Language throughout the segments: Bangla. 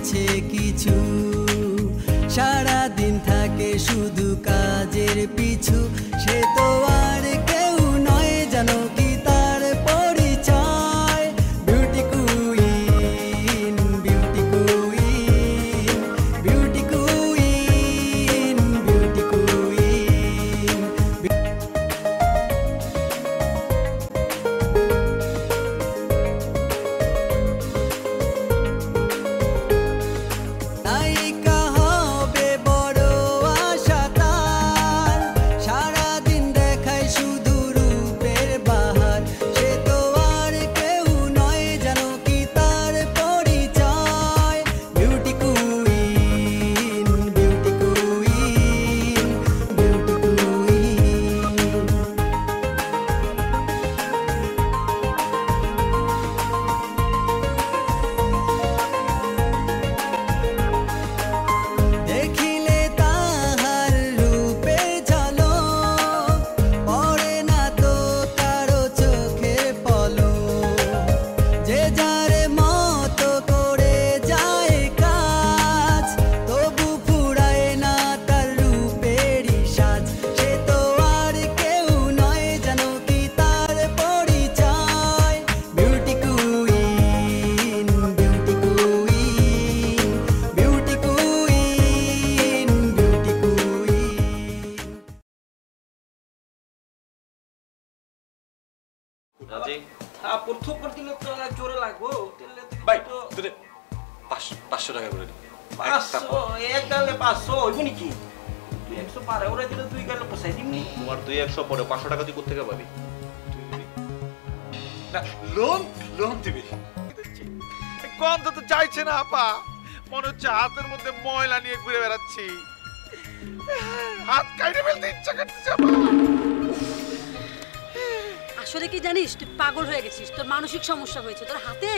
বোঝে কিছু, সারা দিন থাকে শুধু কাজের পিছু। সে তো আর কেউ নয় জানো কি তার পরিচয়, beauty queen, beauty queen, beauty queen, beauty queen. নায়িকা হবে বড় আশা তার, সারাদিন দেখায় শুধু রূপের বাহার। সে তো আর কেউ নয় জানো কি তার পরিচয়, beauty queen, beauty queen, beauty queen. দেখিলে তাহার রূপের ঝলক, পড়ে না তো কারো চোখের পলক। যে যার মতো করে যায় কাজ, তবু ফুরায় না তার রূপেরই সাজ। সে তো আর কেউ নয় জানো কি তার পরিচয়, beauty queen, beauty queen, beauty queen, beauty queen. রাজি প্রথমবার দিলে তো জোরে লাগবো, দিলে ভাই তোরে 500 টাকা করে দিই। 500 এক গালে 500 হইব নাকি? তুই 100 পারে ওরা দিলে তুই গালে পোষাই দিবনি। তোমার 200 পরে 500 টাকা তুই কোথা থেকে পাবি? না লোন লোন দিবি? গন্ধ তো চাইছে না আপা, মনে হচ্ছে হাতের মধ্যে ময়লা নিয়ে ঘুরে বেড়াচ্ছি, হাত কাটে ফেলতে ইচ্ছা করতেছে আপা। আসলে কি জানিস, তুই পাগল হয়ে গেছিস, তোর মানসিক সমস্যা হয়েছে তোর হাতে।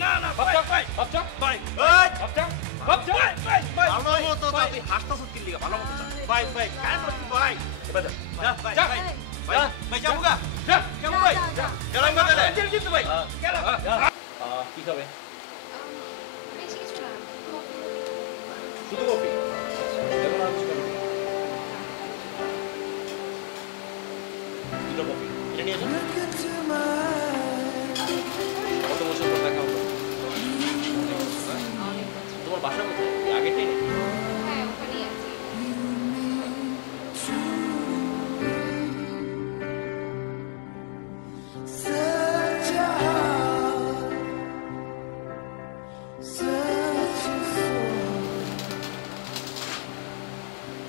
না না ভাই ভাই বাচ্চা ভাই বাচ্চা বাচ্চা ভাই ভাই ভালো মতো তো তুই হাসতাছ কি লিগা ভালো মতো ভাই ভাই কেন ভাই এবার যা ভাই যা ভাই ভাই যাবো গা যা যাবো ভাই যা গেলাম না দাদা জেল কিন্তু ভাই গেলাম। কি খাবে? বেশি কিছু না, শুধু কফি? এখন আর কিছু খাবি না? দুটো কফি এটা নিয়ে যাও। কত বছর পর দেখা হলো? তোমার বাসা কোথায়? আগে টেনে হ্যাঁ ওখানেই আছি।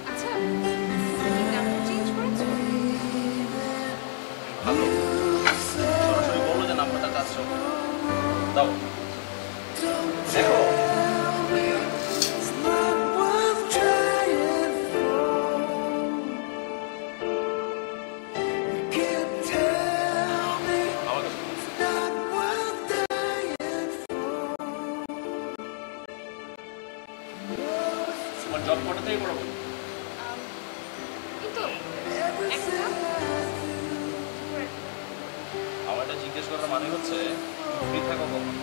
আচ্ছা নাম্বার চেঞ্জ করেছো? ভালো, সরাসরি বলো যে নাম্বারটা চাচ্ছ, দাও দেখো। আমার কাছে তোমার জব কটা থেকে বড় বলো? কিন্তু একটা আমার এটা জিজ্ঞেস করার মানে হচ্ছে ফ্রি থাকো কখন?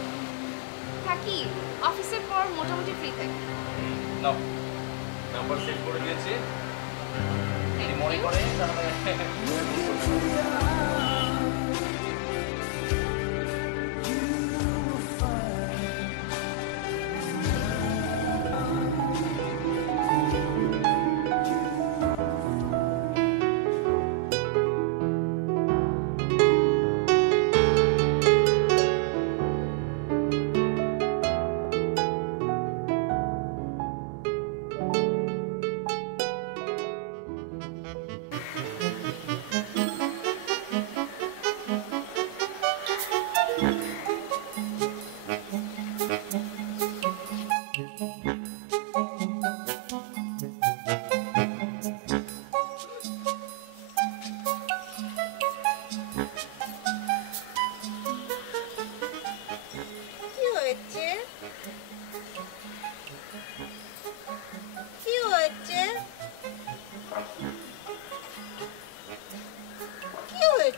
থাকি, অফিসের পর মোটামুটি ফ্রি থাকি। নাও নাম্বার সেভ করে দিয়েছি, যদি মনে করে তাহলে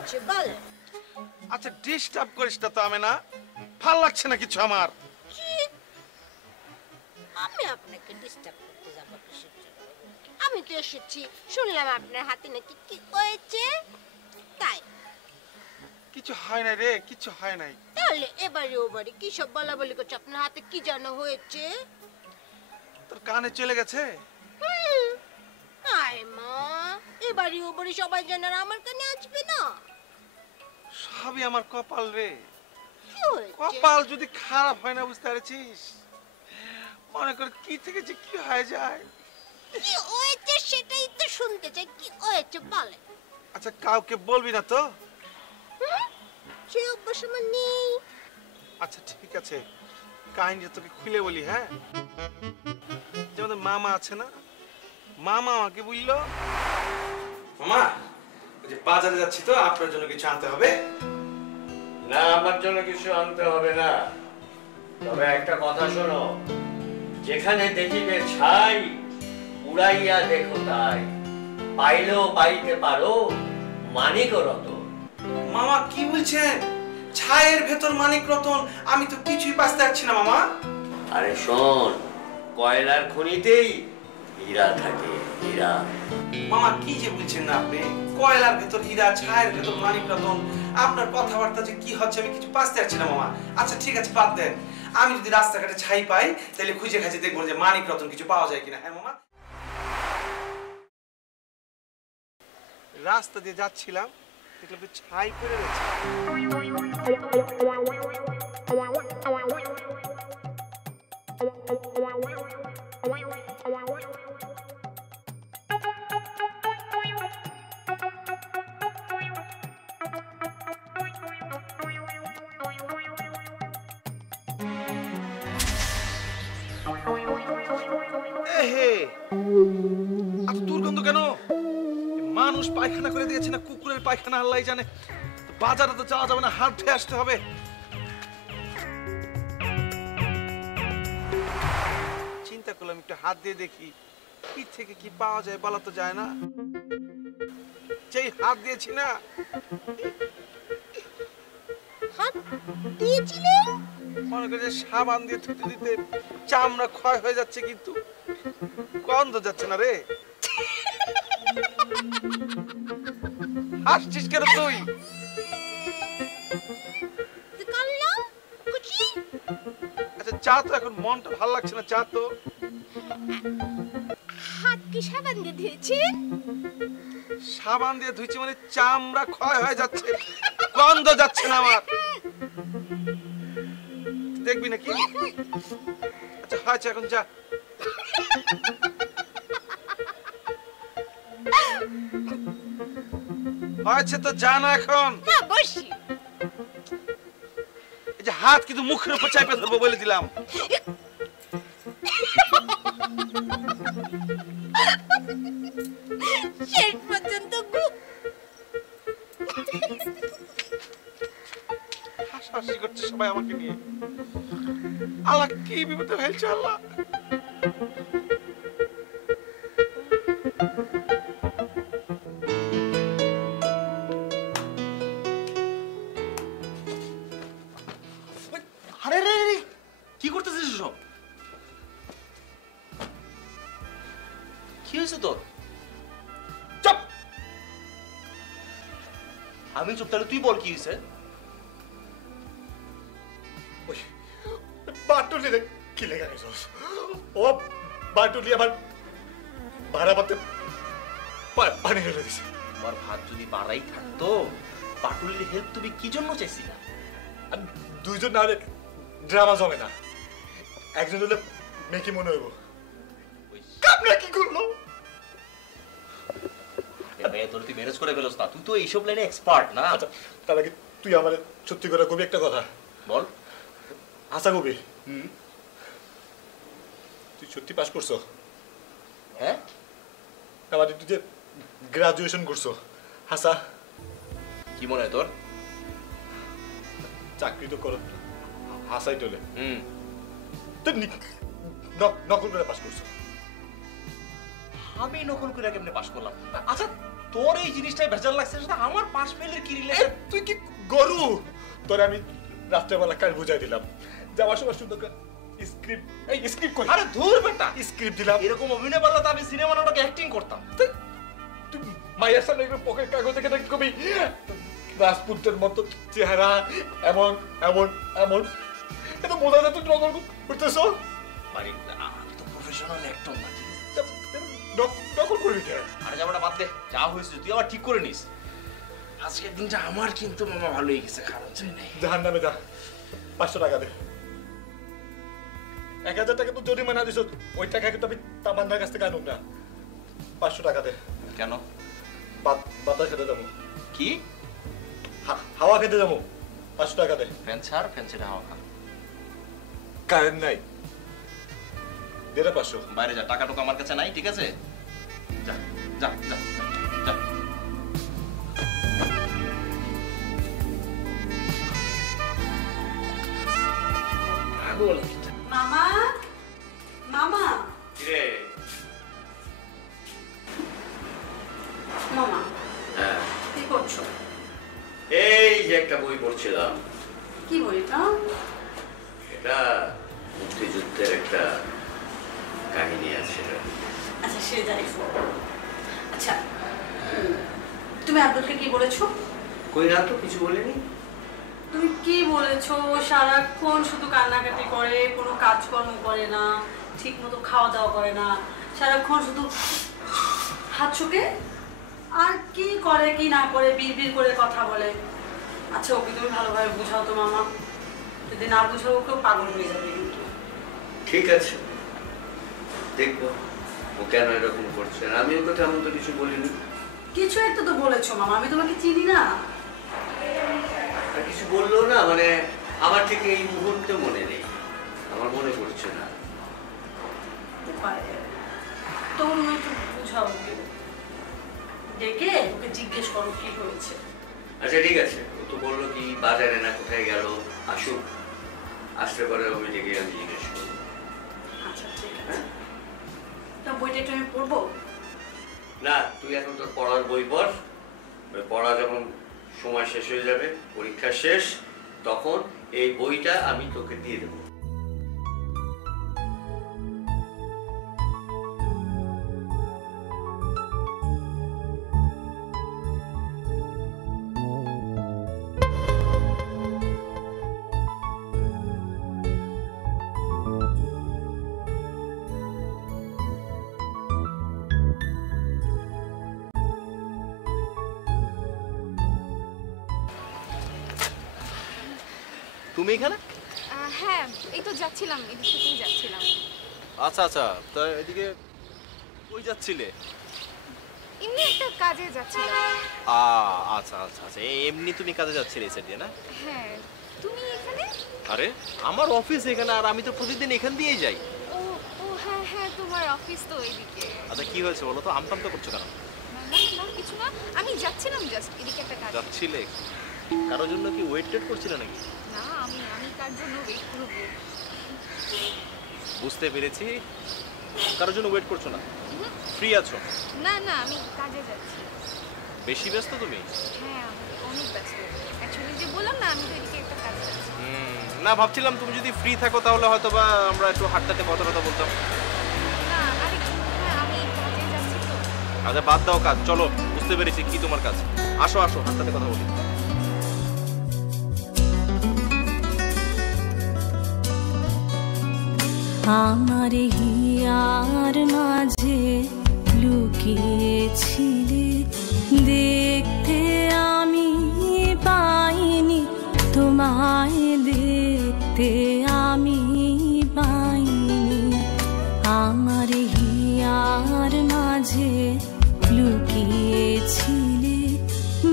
হয়েছে বলেন? আচ্ছা ডিস্টার্ব করিস না তো আমি না, ভাল লাগছে না কিছু আমার। কি আমি আপনাকে ডিস্টার্ব করতে যাব কিসের জন্য? আমি তো এসেছি, শুনলাম আপনার হাতে নাকি কি হয়েছে, তাই। কিছু হয় নাই রে, কিছু হয় নাই। তাহলে এবারে ওবারে কি সব বলা বলি করছে? আপনার হাতে কি জানো হয়েছে? তোর কানে চলে গেছে। আয় মা, এবারে ওবারে সবাই জানার আমার কানে আসবে না? সবই আমার কপাল রে। কি হয়েছে? কপাল যদি খারাপ হয় না, বুঝতে পারছিস? মনে কর কি থেকে যে কি হয়ে যায়। কি হয়েছে সেটাই তো শুনতে চাই, কি হয়েছে বলেন। আচ্ছা কাউকে বলবি না তো? সে অভ্যাস আমার নেই। আচ্ছা ঠিক আছে, কাহিনীটা তোকে খুলে বলি। হ্যাঁ, যে আমাদের মামা আছে না, মামা আমাকে বললো, মামা ওই যে বাজারে যাচ্ছি তো, আপনার জন্য কিছু আনতে হবে। না, আমার জন্য কিছু আনতে হবে না, তবে একটা কথা শোনো, যেখানে দেখিবে ছাই উড়াইয়া দেখো তাই, পাইলেও পাইতে পারো মানিক রতন। মামা কি বলছেন? ছায়ের ভেতর মানিক রতন? আমি তো কিছুই বুঝতে পারছি না মামা। আরে শোন, কয়লার খনিতেই হীরা থাকে, হীরা। মামা কি যে বলছেন না আপনি? কয়লার ভেতর হীরা, ছায়ের ভেতর মানিক রতন, আপনার কথাবার্তা যে কি হচ্ছে আমি কিছু বুঝতে পারছি না মামা। আচ্ছা ঠিক আছে, বাদ দেন। আমি যদি রাস্তাঘাটে ছাই পাই তাহলে খুঁজে খাজে দেখবো যে মানিক রতন কিছু পাওয়া যায় কিনা। হ্যাঁ মামা, রাস্তা দিয়ে যাচ্ছিলাম, দেখলাম যে ছাই পড়ে রয়েছে। এহে, এত দুর্গন্ধ কেন? মানুষ পায়খানা করে দিয়েছে না কুকুরের পায়খানা, আল্লাহ জানে। বাজারে তো যাওয়া যাবে না, হাত ধুয়ে আসতে হবে। চিন্তা করলাম একটু হাত দিয়ে দেখি কি থেকে কি পাওয়া যায়, বলা তো যায় না। যেই হাত দিয়েছি না, হাত দিয়েছিলেন? মনে করি যে সাবান দিয়ে ধুতে দিতে চামড়া ক্ষয় হয়ে যাচ্ছে, কিন্তু গন্ধ যাচ্ছে না রে। হাসছিস কেন তুই? আচ্ছা চা তো, এখন মনটা ভালো লাগছে না, চা তো। হাত কি সাবান দিয়ে ধুয়েছেন? সাবান দিয়ে ধুইছি মানে চামড়া ক্ষয় হয়ে যাচ্ছে, গন্ধ যাচ্ছে না আমার। দেখবি নাকি? আচ্ছা হয়েছে, এখন যা। হয়েছে তো, জানা এখন। হ্যাঁ বসি। এই যে হাত কিন্তু মুখের উপর চাপে ধরবো বলে দিলাম। শেষ পর্যন্ত হাসাহাসি করছে সবাই আমাকে নিয়ে। আল্লাহ কি বিপদে ফেলছে আল্লাহ। আরে রে রে, কি করতেছিস সব? কি হয়েছে তোর? চুপ! আমি চুপ, তাহলে তুই বল কি হয়েছে? বাটুলি রে কি লেগে গেছস? ও বাটুলি আমার ভাড়া পাতে পানি ঢেলে দিছে। তোমার ভাত যদি বাড়াই থাকতো, পাটুলির হেল্প তুমি কি জন্য চাইছিলা? আর দুইজন না হলে ড্রামা জমে না, একজন হলে মেকি মনে হইব। কামরা কি করলো? তোর তুই ম্যানেজ করে ফেলোস না, তুই তো এইসব লাইনে এক্সপার্ট না। আচ্ছা তার আগে তুই আমার সত্যি করে কবি একটা কথা বল। আশা কবি, তুই সত্যি পাস করছো? হ্যাঁ, আবার তুই যে গ্রাজুয়েশন করছো, হাসা কি মনে হয় তোর? চাকরি তো করো, হাসাই তোলে। হুম, তুই নকল করে পাস করছো। আমি নকল করে কেমনে পাস করলাম? আচ্ছা তোর এই জিনিসটাই ভেজাল লাগছে, সেটা আমার পাস ফেলের কি রিলেশন? তুই কি গরু? তোরে আমি রাত্রেবেলা কাল বুঝাই দিলাম, যাওয়ার সময় সুন্দর করে স্ক্রিপ্ট স্ক্রিপ্ট করি। আরে ধুর বেটা, স্ক্রিপ্ট দিলাম। এরকম অভিনয় পারলে তো আমি সিনেমা নাটকে অ্যাক্টিং করতাম। তুই মায়ের সামনে একটু পকেট কাগজ থেকে দেখতে কবি রাজপুতের মতো চেহারা, এমন এমন এমন, এটা বোঝা যায় তুই নকল করতেছ। আমি তো প্রফেশনাল অ্যাক্টর না। নকল করবি কেন? আরে যাবাটা বাদ দে, যা হয়েছে তুই আবার ঠিক করে নিস। আজকের দিনটা আমার কিন্তু মামা ভালোই গেছে, খারাপ চাই নাই। জাহান নামে যা, 500 টাকা দে। 1000 টাকা তো জরিমানা দিছ, ওই টাকা কিন্তু আমি তামান্নার কাছ থেকে আনুম না। 500 টাকা দে। কেন? বাতাস খেতে যাবো। কি? হাওয়া খেতে যাবো, 500 টাকা দে। ফ্যান ছাড়, ফ্যান ছেড়ে হাওয়া খা। কারেন্ট নাই, দে রে 500। বাইরে যা, টাকা টোকা আমার কাছে নাই, ঠিক আছে? যা যা যা যা। মামা, মামা, কিরে? মামা, হ্যাঁ, কি করছো? এই যে একটা বই পড়ছিলাম। কি বইটা? এটা মুক্তিযুদ্ধের একটা কাহিনী আছে। আচ্ছা সে যাই হোক। আচ্ছা তুমি আব্দুলকে কি বলেছো? কই না তো, কিছু বলিনি। তুমি কি বলেছো? সারাক্ষণ শুধু কান্নাকাটি করে, কোনো কাজকর্ম করে না, ঠিক মতো খাওয়া দাওয়া করে না, সারাক্ষণ শুধু হাত চোখে, আর কি করে কি না করে বিড়বিড় করে কথা বলে। আচ্ছা ওকে তুমি ভালোভাবে বুঝাও তো মামা, যদি না বুঝাও ওকে পাগল হয়ে যাবে কিন্তু। ঠিক আছে, দেখবো ও কেন এরকম করছে। আমি ওকে তেমন তো কিছু বলিনি। কিছু একটা তো বলেছো মামা, আমি তোমাকে চিনি না। আর কিছু বললো না মানে আমার ঠিক এই মুহূর্তে মনে নেই, আমার মনে পড়ছে না। তখন একটু বুঝাও ওকে, ডেকে ওকে জিজ্ঞেস করো কি হয়েছে। আচ্ছা ঠিক আছে, ও তো বললো কি বাজারে না কোথায় গেল, আসুক, আসতে পারে আমি ডেকে আমি জিজ্ঞেস করবো। আচ্ছা ঠিক আছে, তা বইটা একটু আমি পড়বো? না, তুই এখন তোর পড়ার বই পড়, পড়া যখন সময় শেষ হয়ে যাবে, পরীক্ষা শেষ, তখন এই বইটা আমি তোকে দিয়ে দেবো। তুমি এখানে? হ্যাঁ, এই তো যাচ্ছিলাম, এদিক থেকেই যাচ্ছিলাম। আচ্ছা আচ্ছা, তা এদিকে কই যাচ্ছিলে? এমনি একটা কাজে যাচ্ছিলাম। আচ্ছা আচ্ছা আচ্ছা, এমনি তুমি কাজে যাচ্ছিলে এই সাইড দিয়ে না? হ্যাঁ, তুমি এখানে? আরে আমার অফিস এখানে, আর আমি তো প্রতিদিন এখান দিয়েই যাই। ও ও হ্যাঁ হ্যাঁ, তোমার অফিস তো এইদিকে। আচ্ছা কি হয়েছে বলো তো, আমটাম তো করছো কেন? না না কিছু না, আমি যাচ্ছিলাম জাস্ট এদিকে একটা কাজ। যাচ্ছিলে? কারোর জন্য কি ওয়েট করছিলে নাকি? না, আমি কার জন্য ওয়েট করব? বুঝতে পেরেছি, কারোর জন্য ওয়েট করছো না, ফ্রি আছো? না না, আমি কাজে যাচ্ছি। বেশি ব্যস্ত তুমি? হ্যাঁ, আমি অনেক ব্যস্ত। অ্যাকচুয়ালি যে বললাম না, আমি তো এদিকে একটা কাজে যাচ্ছি। না, ভাবছিলাম তুমি যদি ফ্রি থাকো তাহলে হয়তো বা আমরা একটু হাঁটতে কথা বলতাম। না, আরে হ্যাঁ, আমি কাজে যাচ্ছি তো। আচ্ছা বাদ দাও কাজ, চলো, বুঝতে পেরেছি কি তোমার কাজ। আসো আসো, হাঁটতে কথা বলি। আমার হিয়ার মাঝে লুকিয়েছিলে, দেখতে আমি পাইনি তোমায়, দেখতে আমি পাইনি। আমার হিয়ার মাঝে লুকিয়েছিলে,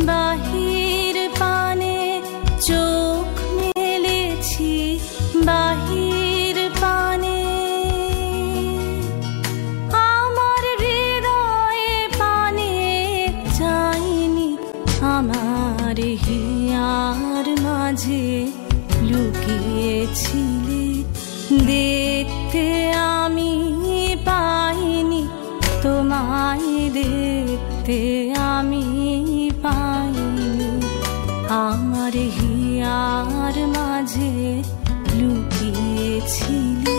বাহির পানে চোখ মেলেছি, বাহির পানে আমার তোমায় দেখতে আমি পাইনি, আমার হিয়ার মাঝে লুকিয়েছিলে।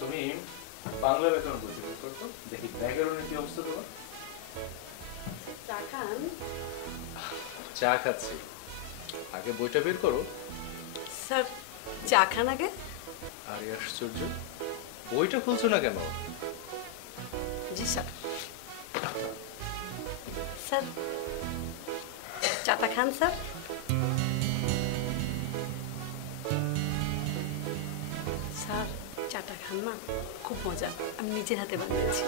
তুমি বাংলা ব্যাকরণ বুঝি করতো, দেখি ব্যাকরণের কি অবস্থা তোমার? চা খান? চা খাচ্ছি, আগে বইটা বের করো। স্যার চা খান আগে। আরে আশ্চর্য, বইটা খুলছো না কেন? জি স্যার। স্যার চাটা খান স্যার। স্যার চাটা খান না, খুব মজা, আমি নিজের হাতে বানিয়েছি।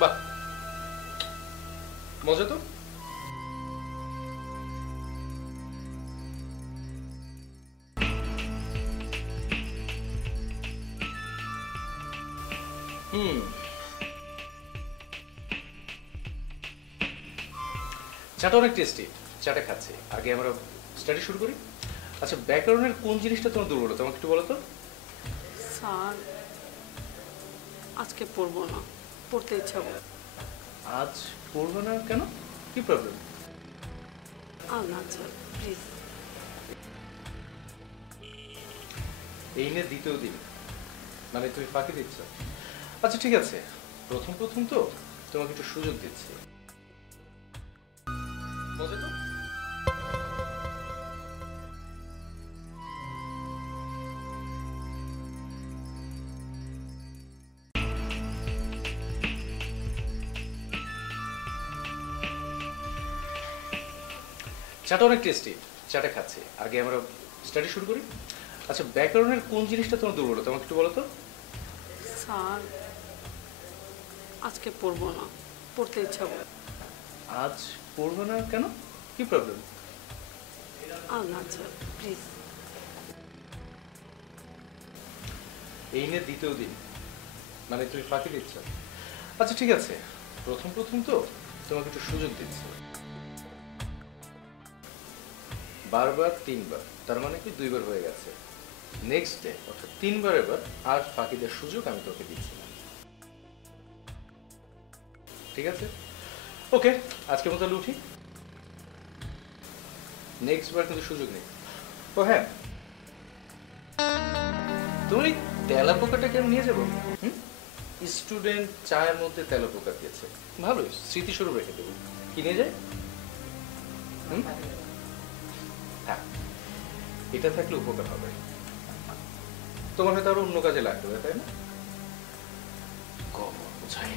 বাহ, মজা তো। চাটা অনেক টেস্টি, চাটা খাচ্ছি, আগে আমরা স্টাডি শুরু করি। আচ্ছা, ব্যাকরণের কোন জিনিসটা তোমার দুর্বলতা আমাকে একটু বলো তো। স্যার আজকে পড়বো না, পড়তে ইচ্ছা করে। আজ পড়বে না কেন, কি প্রবলেম? না স্যার প্লিজ। এই নিয়ে দ্বিতীয় দিন, মানে তুমি ফাঁকি দিচ্ছ। আচ্ছা ঠিক আছে, প্রথম প্রথম তো তোমাকে একটু সুযোগ দিচ্ছি, মজা তো। চাটা অনেক টেস্টি, চাটা খাচ্ছি, আগে আমরা স্টাডি শুরু করি। আচ্ছা, ব্যাকরণের কোন জিনিসটা তোমার দুর্বলতা আমাকে একটু বলো তো। স্যার আজকে পড়বো না, পড়তে ইচ্ছা করে। আজ পড়বে না কেন, কি প্রবলেম? না স্যার প্লিজ। এই নিয়ে দ্বিতীয় দিন, মানে তুমি ফাঁকি দিচ্ছ। আচ্ছা ঠিক আছে, প্রথম প্রথম তো তোমাকে একটু সুযোগ দিচ্ছি, বারবার তিনবার, তার মানে কি দুইবার হয়ে গেছে। নেক্সট ডে অর্থাৎ তিনবার এবার আর ফাঁকি দেওয়ার সুযোগ আমি তোকে দিচ্ছি না, ঠিক আছে? ওকে, আজকের মতো উঠি, নেক্সট বার কিন্তু সুযোগ নেই। ও হ্যাঁ, তুমি তেলা পোকাটাকে আমি নিয়ে যাবো। স্টুডেন্ট চায়ের মধ্যে তেলা পোকা দিয়েছে, ভালোই স্মৃতিস্বরূপ রেখে দেবো। কি নিয়ে যায়? হ্যাঁ, এটা থাকলে উপকার হবে, তোমার হয়তো আরো অন্য কাজে লাগবে, তাই না? বোঝাই।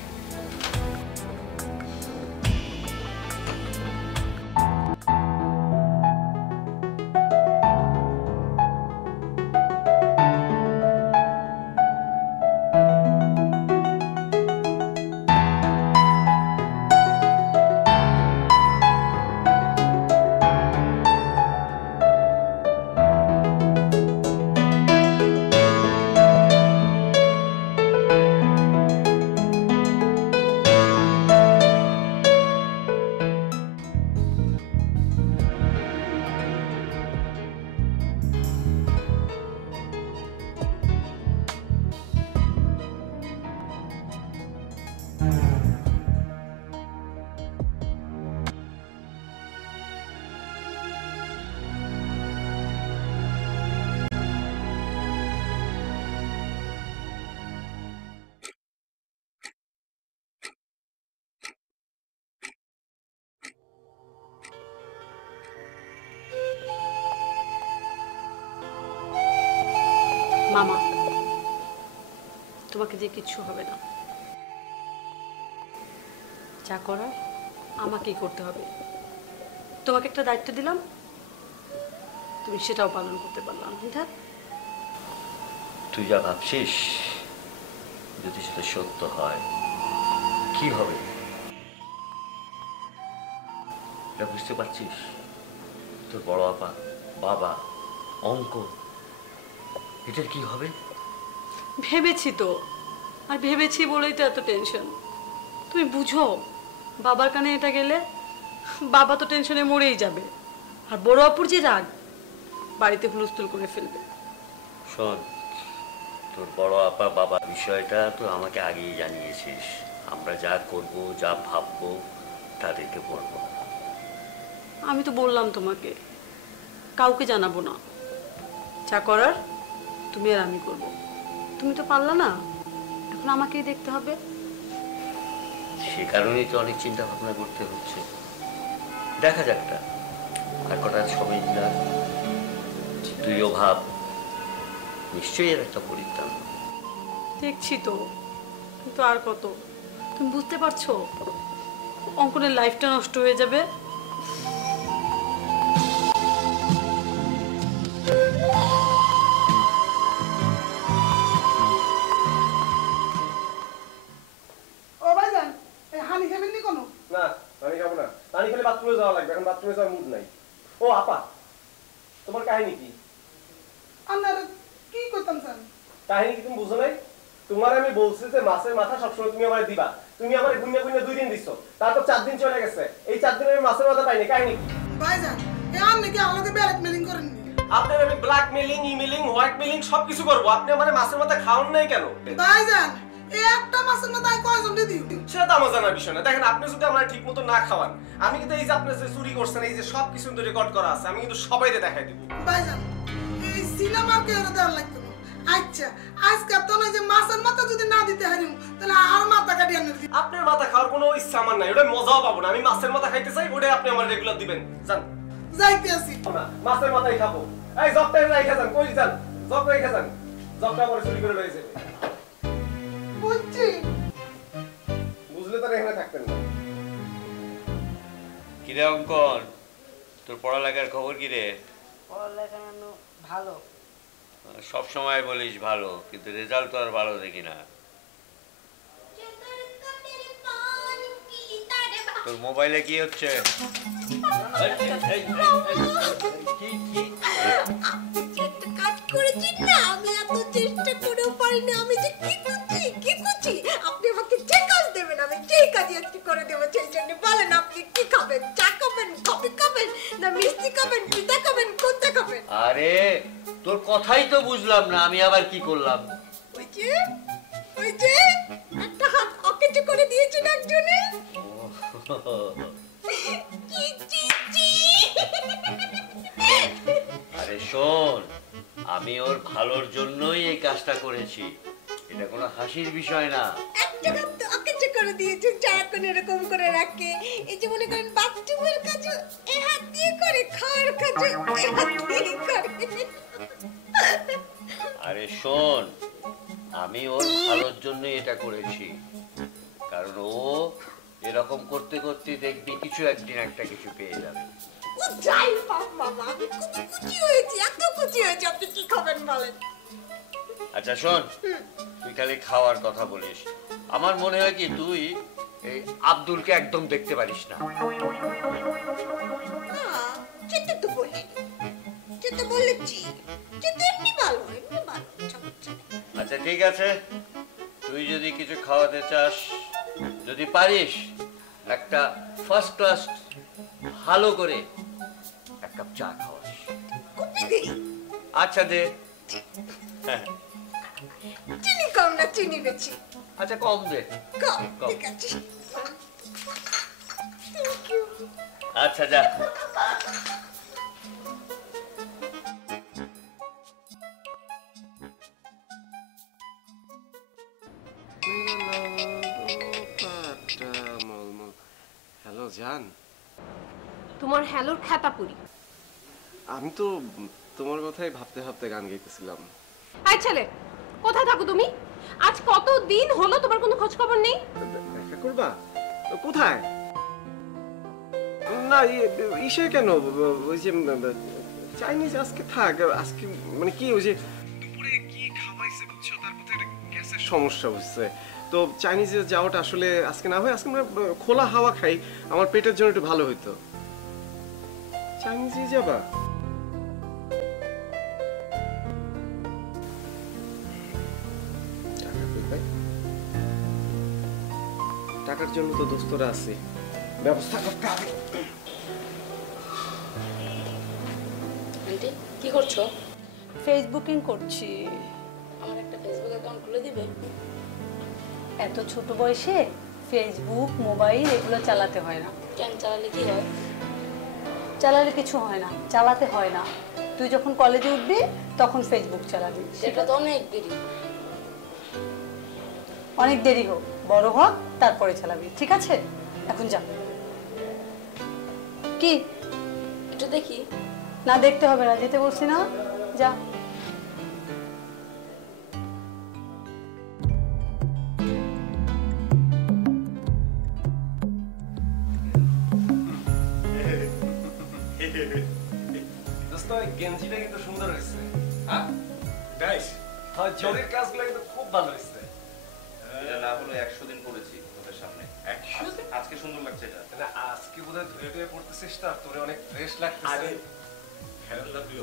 মামা, তোমাকে দিয়ে কিচ্ছু হবে না। যা করার আমাকেই করতে হবে। তোমাকে একটা দায়িত্ব দিলাম, তুমি সেটাও পালন করতে পারলাম। হ্যাঁ, তুই যা ভাবছিস যদি সেটা সত্য হয় কি হবে এটা বুঝতে পারছিস? তোর বড় আপা, বাবা, অঙ্ক, এটার কি হবে? ভেবেছি তো, আর ভেবেছি বলেই তো এত টেনশন। তুমি বুঝো, বাবার কানে এটা গেলে বাবা তো টেনশনে মরেই যাবে, আর বড় আপুর যে রাগ, বাড়িতে হুলস্থুল করে ফেলবে। শোন, তোর বড় আপা বাবা বিষয়টা তো আমাকে আগেই জানিয়েছিস। আমরা যা করব, যা ভাববো তাদেরকে বলবো। আমি তো বললাম তোমাকে, কাউকে জানাবো না। যা করার তুমি আর আমি করব। তুমি তো পারলা না, এখন আমাকেই দেখতে হবে। সে কারণেই তো অনেক চিন্তা ভাবনা করতে হচ্ছে। দেখা যাক, আর কটা সময় দিলাম, তুইও ভাব, নিশ্চয়ই এর একটা পরিত্রাণ। দেখছি তো, কিন্তু আর কত? তুমি বুঝতে পারছো অঙ্কনের লাইফটা নষ্ট হয়ে যাবে। ও ভাইজান, এই হানি খাবেন নি কোনো? না, হানি খাবো না। হানি খেলে বাথরুমে যাওয়া লাগবে, এখন বাথরুমে যাওয়ার মুড নাই। ও আপা, তোমার কাহিনী কি? আপনার কি করতাম স্যার? কাহিনী কি তুমি বুঝো নাই? তোমার আমি বলছি যে মাছের মাথা সবসময় তুমি আমারে দিবা। তুমি আমারে গুন্না গুন্না 2 দিন দিছো, তারপর 4 দিন চলে গেছে। এই 4 দিনে আমি মাছের মাথা পাইনি। কাহিনী কি? ভাইজান, এই আপনি কি আমাকে ব্ল্যাকমেলিং করেন? আপনার আমি ব্ল্যাকমেলিং, ইমেলিং, হোয়াইটমেলিং সবকিছু করবো। আপনি আমারে মাছের মাথা খাওয়ান নাই কেন? ভাইজান, এই একটা মাছের মাথা আমি কয়জন দিই? সেটা তো আমার জানার বিষয় না। দেখেন, আপনি যদি আমার ঠিক মতো না খাওয়ান, আমি কিন্তু এই যে আপনি যে চুরি করছেন, এই যে সবকিছু কিন্তু রেকর্ড করা আছে, আমি কিন্তু সবাইকে দেখাই দিব। ভাইজান, এই সিনেমার কে ওরা দেওয়ার লাগতো না। আচ্ছা, আজকে তো নয় যে মাছের মাথা যদি না দিতে হারিম, তাহলে আর মাথা কাটিয়ে আনতে দিই। আপনার মাথা খাওয়ার কোনো ইচ্ছা আমার নাই, ওটা মজাও পাবো না। আমি মাছের মাথা খাইতে চাই, ওটাই আপনি আমার রেগুলার দিবেন। জান, যাইতে আসি না, মাছের মাথাই খাবো। এই জবটা রাইখা যান, কই যান? জব রাইখা যান, জবটা পরে চুরি করে লয়ে যাবে। বুঝছি, বুঝলে তো এখানে থাকতেন না। কিরে অঙ্কন, তোর পড়ালেখার খবর কি রে? পড়ালেখা ভালো। সব সময় বলিস ভালো, কিন্তু রেজাল্ট তো আর ভালো দেখি না। তোর মোবাইলে কি হচ্ছে? কাজ করেছি না, আমি এত চেষ্টা করেও পারিনি। আমি যে কি করছি আপনি আমাকে যে কাজ দেবেন আমি সেই কাজই আজকে করে দেবো। সেই জন্য বলেন, আপনি কি খাবেন? চা খাবেন, কফি খাবেন, না মিষ্টি খাবেন, পিঠা খাবেন, কোনটা খাবেন? আরে তোর কথাই তো বুঝলাম না, আমি আবার কি করলাম? ওই যে একটা হাত অকেজো করে দিয়েছেন একজনে। আরে শোন, আমি ওর ভালোর জন্যই এই কাজটা করেছি, এটা কোনো হাসির বিষয় না। একটা হাত অকেজো করে দিয়েছেন, সারাক্ষণ এরকম করে রাখে। এই যে মনে করেন বাথরুমের কাজও এ হাত দিয়ে করে, খাওয়ার কাজও এ হাত দিয়ে করে। আরে শোন, আমি ওর ভালোর জন্যই এটা করেছি, কারণ ও এরকম করতে করতে দেখবি কিছু একদিন একটা কিছু পেয়ে যাবে। ও যাই বাপ মামা, আমি খুব খুশি হয়েছি, এত খুশি হয়েছি। আপনি কি খাবেন বলেন? আচ্ছা শোন, তুই খালি খাওয়ার কথা বলিস। আমার মনে হয় কি তুই এই আব্দুলকে একদম দেখতে পারিস না। সেটা তো বলিনি, সেটা বলেছি, কিন্তু এমনি ভালো, এমনি ভালো। আচ্ছা ঠিক আছে, তুই যদি কিছু খাওয়াতে চাস, যদি পারিস, একটা ফার্স্ট ক্লাস ভালো করে এক কাপ চা খাওয়াস। আচ্ছা দে। চিনি কম না চিনি বেশি? আচ্ছা কম দে। কম, ঠিক আছে। Thank you. আচ্ছা যা। হ্যালো জান। তোমার হ্যালোর খ্যাপা পড়ি। আমি তো তোমার কথাই ভাবতে ভাবতে গান গাইতেছিলাম। আই ছেলে, কোথায় থাকো তুমি? আজ কত দিন হলো তোমার কোনো খোঁজ খবর নেই? দেখা করবা? কোথায়? না ইসে কেন, ওই যে চাইনিজ আজকে থাক। আজকে মানে কি ওই যে দুপুরে কি খাওয়াইছে বুঝছো, তার মধ্যে একটা গ্যাসের সমস্যা হচ্ছে, তো চাইনিজে যাওয়াটা আসলে আজকে না হয়, আজকে আমরা খোলা হাওয়া খাই, আমার পেটের জন্য একটু ভালো হইতো। চাইনিজে যাবা? টাকার জন্য তো দোস্তরা আছে, ব্যবস্থা করতে হবে। আন্টি কি করছো? ফেসবুকিং করছি। আমার একটা ফেসবুক অ্যাকাউন্ট খুলে দিবে? এত ছোট বয়সে ফেসবুক মোবাইল এগুলো চালাতে হয় না। কেন, চালালে কি হয়? চালালে কিছু হয় না, চালাতে হয় না। তুই যখন কলেজে উঠবি তখন ফেসবুক চালাবি। সেটা তো অনেক দেরি। অনেক দেরি হোক, বড় হোক, তারপরে চালাবি, ঠিক আছে? এখন যা। কি একটু দেখি? না দেখতে হবে না, যেতে বলছি না, যা। দোস্ত গেঞ্জিটা কিন্তু সুন্দর হয়েছে। হ্যাঁ গাইস, হ্যাঁ জরির কাজগুলো কিন্তু খুব ভালো হয়েছে। এটা না হলো 100 দিন পড়েছি তোদের সামনে। 100 দিন? আজকে সুন্দর লাগছে এটা। না আজকে বোধহয় ধুয়ে ধুয়ে পড়তেছিস তো, তোরে অনেক ফ্রেশ লাগতেছে। ফেরান লাগলো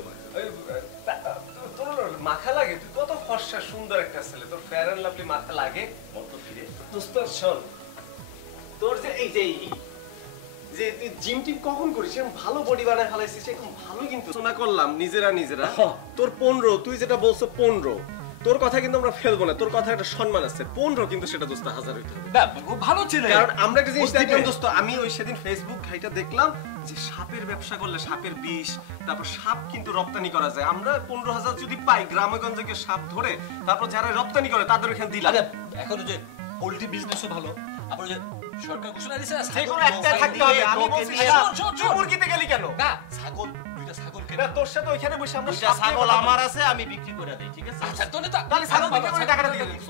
তোর মাথা লাগে, তুই কত ফর্সা সুন্দর একটা ছেলে, তোর ফেয়ার অ্যান্ড লাভলি মাথা লাগে। মত ফিরে দোস্ত শোন, তোর যে এই যে তুই জিম টিম কখন করিস, এরকম ভালো বডি বানায় ফেলাইছিস, এখন ভালো কিন্তু শোনা করলাম নিজেরা। তোর 15, তুই যেটা বলছো 15, তোর কথা কিন্তু আমরা ফেলবো না, তোর কথা একটা সম্মান আছে। 15 কিন্তু সেটা দোস্ত 1000 হইতে হবে। না ও ভালো ছিল, কারণ আমরা একটা জিনিস দেখলাম দোস্ত, আমি ওই সেদিন ফেসবুক ঘাইটা দেখলাম যে সাপের ব্যবসা করলে সাপের বিষ, তারপর সাপ কিন্তু রপ্তানি করা যায়। আমরা 15,000 যদি পাই, গ্রামগঞ্জে গিয়ে সাপ ধরে তারপর যারা রপ্তানি করে তাদের এখানে দিলাম। এখন যে পোল্ট্রি বিজনেসও ভালো, আবার যে সরকার ঘোষণা দিয়েছে না, যে কোনো একটা থাকতে হবে। আমি বলছি তুই মুরগিতে গেলি কেন? না ছাগল, দুইটা ছাগল কেন? না তোর সাথে ওইখানে বসে আমরা দুইটা ছাগল আমার আছে, আমি বিক্রি করে দেই, ঠিক আছে? আচ্ছা তাহলে ছাগল বিক্রি করে টাকাটা দিয়ে দিস।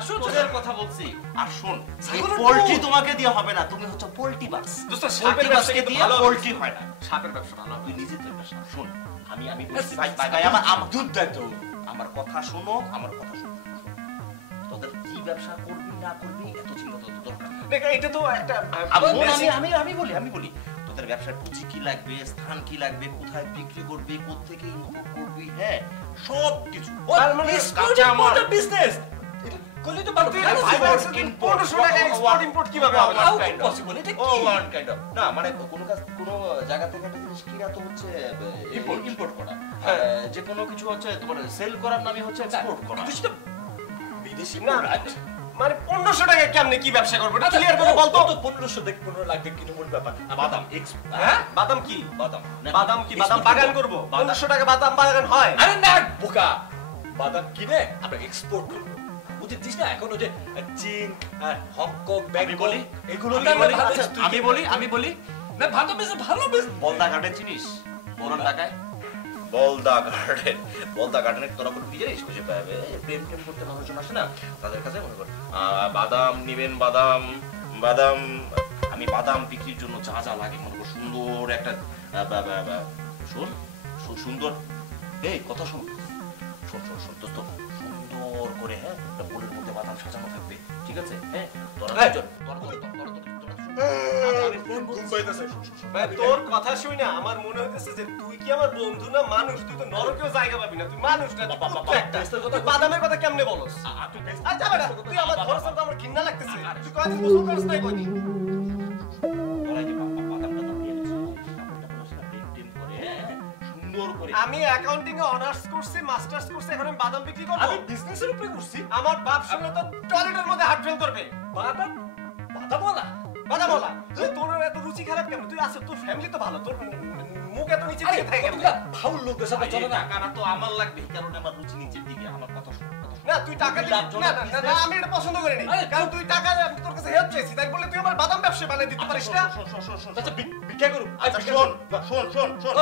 আসলে তোদের কথা বলছি। আর শোন, পোল্ট্রি তোমাকে দিয়ে হবে না, তুমি হচ্ছে পোল্ট্রি বাস। দোস্ত সাপের ব্যবসা কিন্তু দিয়ে ভালো পোল্ট্রি হয় না। সাপের ব্যবসা ভালো। তুই নিজে তো ব্যবসা শোন, আমি বলছি ভাই আমার দুধ দেয় তো, আমার কথা শোনো, আমার কথা শোনো। তোদের কি ব্যবসা করবি না করবি এত চিন্তা তোদের দরকার নেই। দেখ এটা তো একটা আমি বলি তোদের ব্যবসার পুঁজি কি লাগবে, স্থান কি লাগবে, কোথায় বিক্রি করবি, কোত্থেকে ইনপুট করবি, হ্যাঁ সব কিছু। আর মানে বিজনেস কইলে তো ভালো। 1500 টাকা এক্সপোর্ট ইম্পোর্ট কিভাবে হবে? পসিবল এটা কি? ওয়ান কাইন্ড অফ না, মানে কোনো জায়গা থেকে একটা জিনিস কিনা তো হচ্ছে ইম্পোর্ট করা, যে কোনো কিছু হচ্ছে তোমার সেল করার নামে হচ্ছে এক্সপোর্ট করা। বিদেশি না প্রোডাক্ট মানে 1500 টাকা কেমনে কি ব্যবসা করবে এটা ক্লিয়ার করে বল তো। 1500 দেখ 15 লাখ দেখ কিনো মূল ব্যাপার। বাদাম হ্যাঁ বাদাম কি? বাদাম বাদাম বাগান করব? 1500 টাকা বাদাম বাগান হয়? আরে না বোকা, বাদাম কিনে আমরা এক্সপোর্ট করব, বুঝছিস না? এখন ওই যে চীন হংকং ব্যাংকক এগুলো আমি বলি না ভালো বিজনেস, ভালো বিজনেস। বলদা গার্ডেন চিনিস? বলদা ঢাকায় বলদা গার্ডেনের তোরা কোনো বিজনেস খুঁজে পাবে, প্রেম করতে মানুষজন আসে না, তাদের কাছে মনে কর বাদাম নিবেন, বাদাম আমি বাদাম বিক্রির জন্য যা যা লাগে মনে কর সুন্দর একটা সুন্দর এই কথা শোন দোস্ত, সুন্দর করে হ্যাঁ বোলের মধ্যে বাদাম সাজানো থাকবে, ঠিক আছে? হ্যাঁ তোর কথা শুই না আমার মনে হইতেছে যে তুই কি আমার বন্ধু না মানুষ? তুই তো নরকেও জায়গা পাবি না, তুই মানুষ না, তুই বাদামের কথা কেমনে বলস? তুই আমার ঘর সাথে আমার ঘৃণা লাগতেছে। তুই কয়দিন গোসল করছ নাই? কয়দিন আমি অ্যাকাউন্টিং এ অনার্স করছি, মাস্টার্স করছি, এখন আমি বাদাম বিক্রি করব? আমি বিজনেসের উপরে করছি। আমার বাপ শুনলে তো টয়লেটের মধ্যে হাত ফেল করবে। বাদামওয়ালা তোর এত রুচি খারাপ কেন? তুই আসলে তোর ফ্যামিলি তো ভালো, তোর মুখ এত নিচে দিকে থাকে কেন? ফাউল লোকের সাথে চলে না। টাকাটা তো আমার লাগবে, এই কারণে আমার রুচি নিচের দিকে। আমার কথা শোন, না তুই টাকা দিবি না না না আমি এটা পছন্দ করি না কারণ তুই টাকা আমি তোর কাছে হেল্প চাইছি তাই বলে তুই আমার বাদাম ব্যবসা বানিয়ে দিতে পারিস না আচ্ছা ভিক্ষা করু আচ্ছা শোন শোন শোন শোন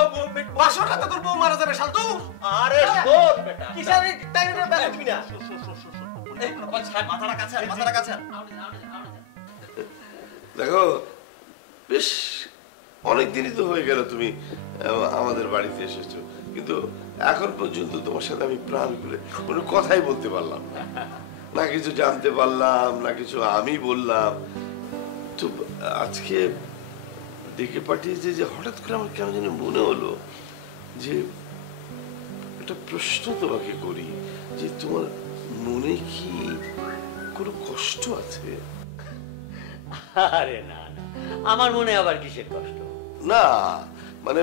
বাসরটা তো তোর বউ মারা যাবে শাল তুই আরে শোন বেটা কিসারে টাইমে ব্যস্ত তুমি না মাথাটা কাছে মাথাটা কাছে দেখো বেশ অনেক দিনই তো হয়ে গেল তুমি আমাদের বাড়িতে এসেছো, কিন্তু এখন পর্যন্ত তোমার সাথে আমি প্রাণ খুলে কোনো কথাই বলতে পারলাম না, না কিছু জানতে পারলাম না কিছু আমি বললাম। তো আজকে ডেকে পাঠিয়েছে যে হঠাৎ করে আমার কেন যেন মনে হলো যে একটা প্রশ্ন তোমাকে করি যে তোমার মনে কি কোনো কষ্ট আছে? আরে না না, আমার মনে আবার কিসের কষ্ট? না মানে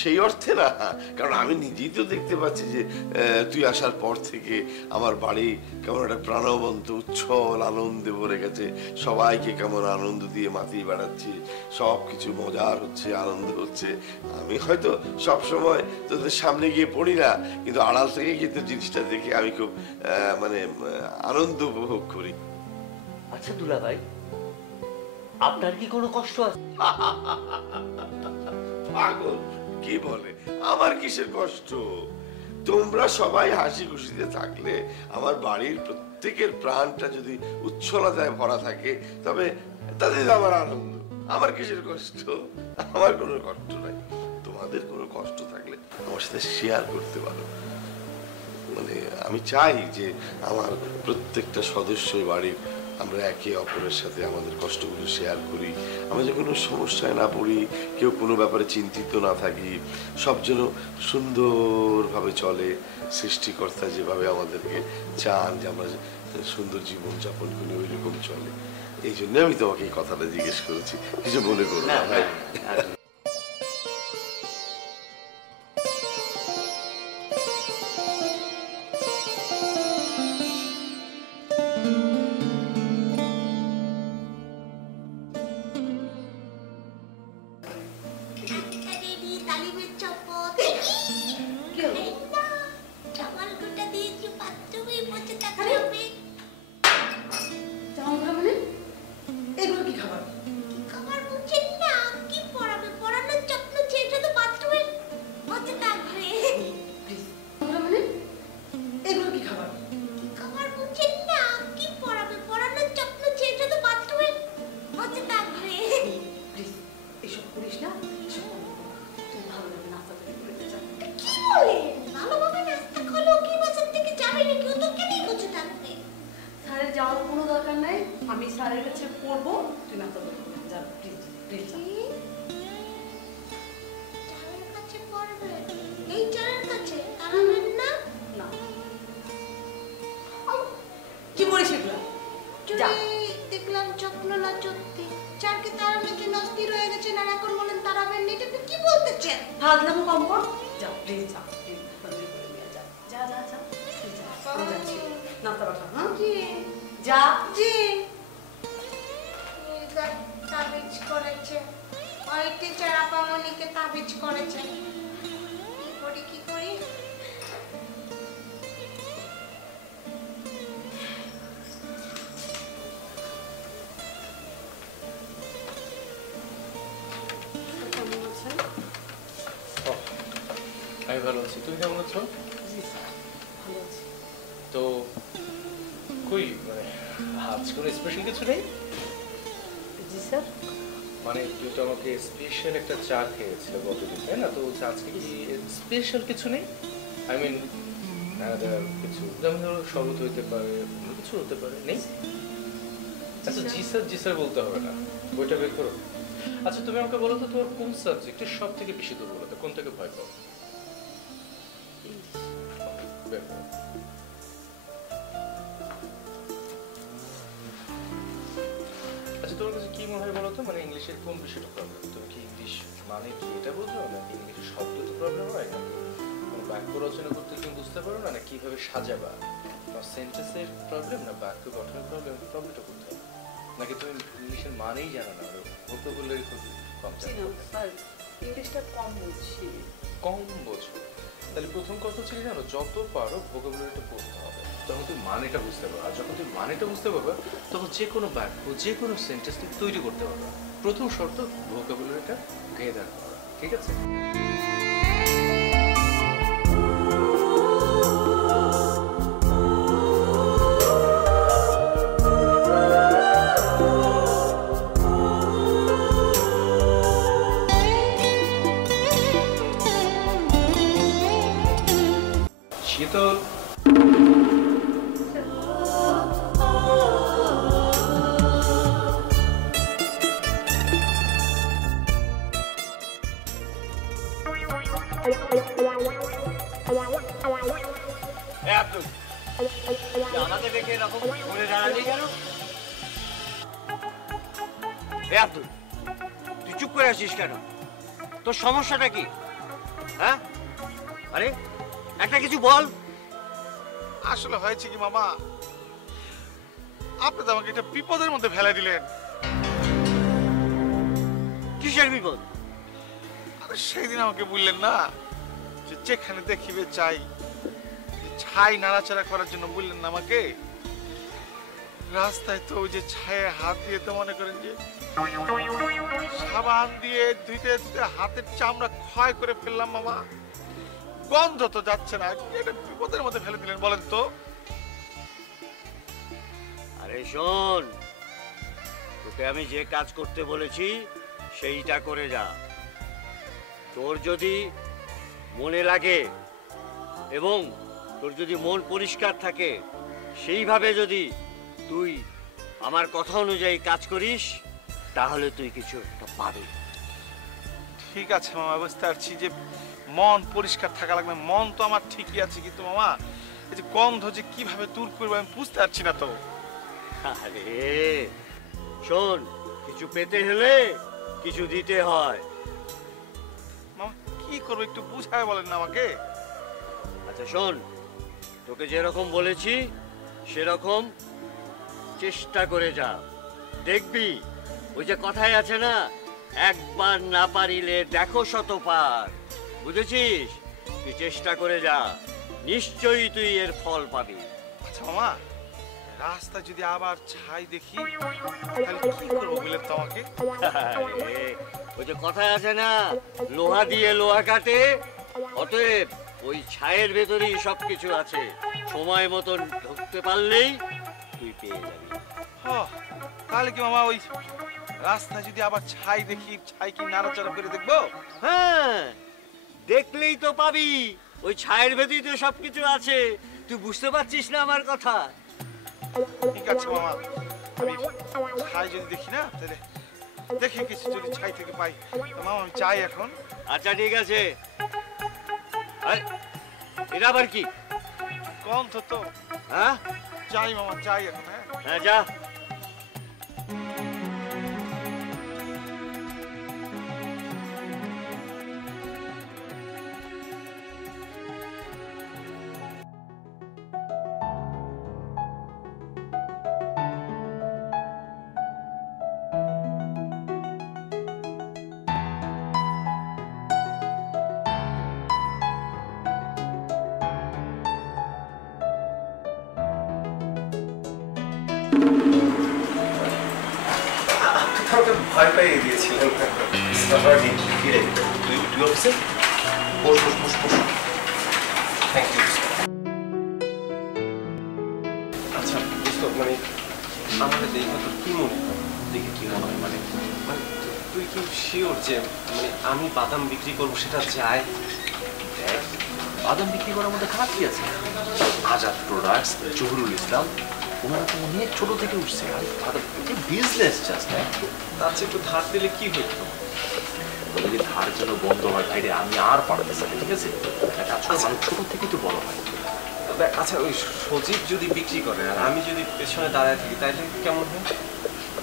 সেই অর্থে না, কারণ আমি নিজেই তো দেখতে পাচ্ছি যে তুই আসার পর থেকে আমার বাড়ি কেমন একটা প্রাণবন্ত উচ্ছল আনন্দে ভরে গেছে, সবাইকে কেমন আনন্দ দিয়ে মাতিয়ে বেড়াচ্ছি, সব কিছু মজার হচ্ছে, আনন্দ হচ্ছে। আমি হয়তো সব সময় তোদের সামনে গিয়ে পড়ি না, কিন্তু আড়াল থেকে কিন্তু জিনিসটা দেখে আমি খুব মানে আনন্দ উপভোগ করি। আচ্ছা দুলা ভাই, আপনার কি কোনো কষ্ট আছে? পাগল কি বলে, আমার কিসের কষ্ট? তোমরা সবাই হাসি খুশিতে থাকলে, আমার বাড়ির প্রত্যেকের প্রাণটা যদি উচ্ছলতায় ভরা থাকে, তবে তাদের আমার আনন্দ। আমার কিসের কষ্ট? আমার কোনো কষ্ট নাই। তোমাদের কোনো কষ্ট থাকলে আমার সাথে শেয়ার করতে পারো। মানে আমি চাই যে আমার প্রত্যেকটা সদস্যই বাড়ির আমরা একে অপরের সাথে আমাদের কষ্টগুলো শেয়ার করি, আমরা যে কোনো সমস্যায় না পড়ি, কেউ কোনো ব্যাপারে চিন্তিত না থাকি, সব যেন সুন্দরভাবে চলে। সৃষ্টিকর্তা যেভাবে আমাদেরকে চান যে আমরা সুন্দর জীবন যাপন করি, ওই রকম চলে। এই জন্য আমি তোমাকে এই কথাটা জিজ্ঞেস করেছি, কিছু মনে করো না ভাই। আমি ভালো আছি, তুমি কেমন আছো? তো কই মানে আজ কোনো স্পেশাল কিছু নেই? জি স্যার। মানে তুই তো আমাকে স্পেশাল একটা চা খেয়েছিল গতদিন, তাই না? তো আজকে কি স্পেশাল কিছু নেই? আই মিন কিছু, যেমন ধরো শরবত হইতে পারে, কিছু হতে পারে, নেই? আচ্ছা জি স্যার বলতে হবে না, বইটা বের করো। আচ্ছা তুমি আমাকে বলো তো, তোমার কোন সাবজেক্টে সব থেকে বেশি দুর্বলতা, কোন থেকে ভয় পাও? আচ্ছা তোমার কাছে কি মনে হয় বলো তো, মানে ইংলিশের কোন বিষয়টা প্রবলেম? তুমি কি ইংলিশ মানে কি এটা বোঝো, নাকি ইংলিশের শব্দতে প্রবলেম হয়, না কোনো বাক্য রচনা করতে তুমি বুঝতে পারো না, কিভাবে সাজাবা, সেন্টেন্সের প্রবলেম, না বাক্য গঠনের প্রবলেম? প্রবলেমটা কোথায়? নাকি তুমি ইংলিশের মানেই জানো না, ভোকাবুলারি খুব কম জানো? ইংলিশটা কম বুঝি। কম বোঝো? তাহলে প্রথম কথা ছিল জানো, যত পারো ভোকাবুলারিটা পড়তে হবে। তখন তুমি মানেটা বুঝতে পারবে। আর যখন তুমি মানেটা বুঝতে পারবে তখন যে কোনো বাক্য যে কোনো সেন্টেন্স তুমি তৈরি করতে পারবে। প্রথম শর্ত ভোকাবুলারিটা গেদার করা, ঠিক আছে? শীতল আমাকে দেখে এরকম ঘুরে দাঁড়ালি কেন? আব্দুল, তুই চুপ করে আছিস কেন? তোর সমস্যাটা কি? হ্যাঁ, আরে একটা কিছু বল। আসলে হয়েছে কি মামা, আপনি তো আমাকে একটা বিপদের মধ্যে ফেলে দিলেন। কিসের বিপদ? আরে সেদিন আমাকে বললেন না যে যেখানে দেখিবে চাই, ছাই নাড়াচাড়া করার জন্য বললেন না আমাকে। রাস্তায় তো ওই যে ছায়ে হাত দিয়ে তো মনে করেন যে সাবান দিয়ে ধুইতে ধুইতে হাতের চামড়া ক্ষয় করে ফেললাম মামা। গন্ধ তো যাচ্ছে না, এটা বিপদের মধ্যে ফেলে দিলেন বলেন তো। আরে শোন, তোকে আমি যে কাজ করতে বলেছি সেইটা করে যা। তোর যদি মনে লাগে এবং তোর যদি মন পরিষ্কার থাকে, সেইভাবে যদি তুই আমার কথা অনুযায়ী কাজ করিস, তাহলে তুই কিছু একটা পাবি। ঠিক আছে মামা, বুঝতে পারছি যে মন পরিষ্কার থাকা লাগবে। মন তো আমার ঠিকই আছে, কিন্তু মামা এই যে গন্ধ যে কিভাবে দূর করবো আমি বুঝতে পারছি না তো। আরে শোন, কিছু পেতে হলে কিছু দিতে হয়। মামা কি করবো একটু বুঝায় বলেন না আমাকে। আচ্ছা শোন, তোকে যেরকম বলেছি সেরকম চেষ্টা করে যা, দেখবি ওই যে কথাই আছে না, একবার না পারিলে দেখো শতবার। বুঝেছিস? তুই চেষ্টা করে যা, নিশ্চয়ই তুই এর ফল পাবি। আচ্ছা মামা, রাস্তা যদি আবার ছাই দেখি তাহলে কি করবো বলে তো আমাকে। ওই যে কথাই আছে না, লোহা দিয়ে লোহা কাটে, অতএব ওই ছায়ের ভেতরেই সবকিছু আছে। সময় মতন ঢুকতে পারলেই তুই পেয়ে যাবি। তাহলে কি মামা ওই রাস্তায় যদি আবার ছাই দেখি, ছাই কি নাড়াচাড়া করে দেখবো? হ্যাঁ, দেখলেই তো পাবি। ওই ছায়ের ভেতরেই তো সবকিছু আছে। তুই বুঝতে পারছিস না আমার কথা? ঠিক আছে মামা, আমি ছাই যদি দেখি না তাহলে দেখি কিছু যদি ছাই থেকে পাই। মামা আমি চাই এখন। আচ্ছা ঠিক আছে। এটা আবার কি গন্ধ তো? হ্যাঁ চাই মামা, চাই এখন। হ্যাঁ যা। ভয় পাইয়ে দিয়েছিলেন। তুই অফিসে বস বস বস বস। Thank you. আচ্ছা বুঝতো, মানে আমাদের দেখে তোর কি মনে হয়? দেখে কি মনে হয় মানে মানে তুই কি শিওর যে মানে আমি বাদাম বিক্রি করবো সেটা চাই? দেখ, বাদাম বিক্রি করার মধ্যে খারাপ কি আছে? আজাদ প্রোডাক্টস, জহুরুল ইসলাম, ওনারা তো অনেক ছোট থেকে উঠছে। বিজনেস জাস্ট, তার চেয়ে একটু ধার দিলে কি হইতো? যদি ধার জন্য বন্ধ হয় ভাইরে, আমি আর পারতেছি না, ঠিক আছে? ছোট থেকে তো বড় হয়। আচ্ছা ওই সজীব যদি বিক্রি করে আর আমি যদি পেছনে দাঁড়ায় থাকি তাহলে কেমন হয়?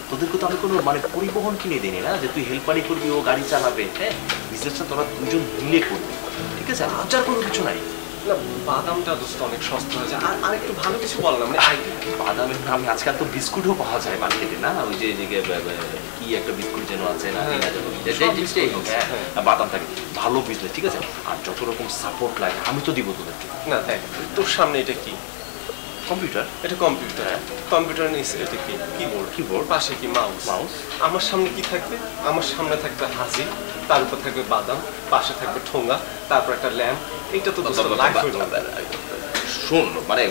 তোদেরকে তো আমি কোনো মানে পরিবহন কিনে দিই না যে তুই হেল্পারি করবি, ও গাড়ি চালাবে। হ্যাঁ, বিজনেসটা তোরা দুজন মিলে করবি, ঠিক আছে? আর কোনো কিছু নাই। না, বাদামটা দোস্ত অনেক সস্তা হয়ে যায়। আর একটু ভালো কিছু বললাম মানে বাদামের নামে আজকাল তো বিস্কুটও পাওয়া যায় মার্কেটে, না? ওই যে কি একটা বিস্কুট যেন আছে না, বাদাম থাকে, ভালো বিজনেস, ঠিক আছে? আর যত রকম সাপোর্ট লাগে আমি তো দিব তোদেরকে। না দেখ, তোর সামনে এটা কি? কম্পিউটার? এটা কম্পিউটার। কম্পিউটার নিচে এটা কি? কিবোর্ড। কিবোর্ড। পাশে কি? মাউস। মাউস। আমার সামনে কি থাকবে? আমার সামনে থাকবে হাসি, তার উপর থাকবে বাদাম, পাশে থাকবে ঠোঙা, তারপর একটা ল্যাম্প। এইটা তো দোস্ত লাগবে। শোন, মানে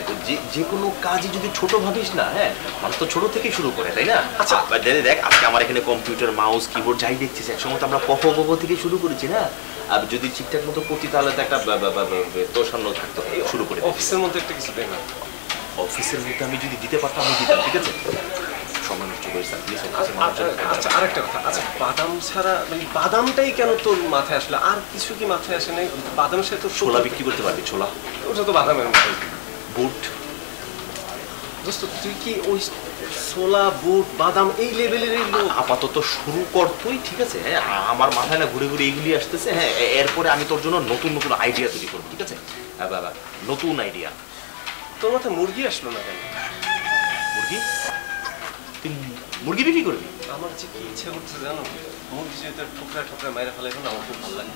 যে কোনো কাজই যদি ছোট ভাবিস না, হ্যাঁ, মানুষ তো ছোট থেকেই শুরু করে, তাই না? আচ্ছা দেখ, আজকে আমার এখানে কম্পিউটার, মাউস, কিবোর্ড যাই দেখছিস, একসময় তো আমরা ক থেকে শুরু করেছি না? আর যদি ঠিকঠাক মতো করতি তাহলে তো একটা তোর সামনে থাকতো। শুরু করে অফিসের মধ্যে একটা কিছু দেয় না। অফিসের মধ্যে আমি যদি দিতে পারতাম আমি দিতাম, ঠিক আছে? সময় নষ্ট করিস না প্লিজ। আচ্ছা আরেকটা কথা, আচ্ছা বাদাম ছাড়া মানে বাদামটাই কেন তোর মাথায় আসলে? আর কিছু কি মাথায় আসে নাই? বাদাম সে তো ছোলা বিক্রি করতে পারবি। ছোলা, ওটা তো বাদামের মতো। বুট। দোস্ত তুই কি ওই ছোলা, বুট, বাদাম এই লেভেলের লোক? আপাতত শুরু কর তুই, ঠিক আছে? হ্যাঁ, আমার মাথায় না ঘুরে ঘুরে এগুলি আসতেছে। হ্যাঁ, এরপরে আমি তোর জন্য নতুন নতুন আইডিয়া তৈরি করবো, ঠিক আছে? হ্যাঁ বাবা, নতুন আইডিয়া। তোর মাথায় মুরগি আসলো না কেন? মুরগি? তুই মুরগি বিক্রি করবি? আমার যে কি ইচ্ছা করছে জানো, মুরগি যদি ঠোকরা ঠোকরা মাইরা ফেলে এখন আমার খুব ভালো লাগে।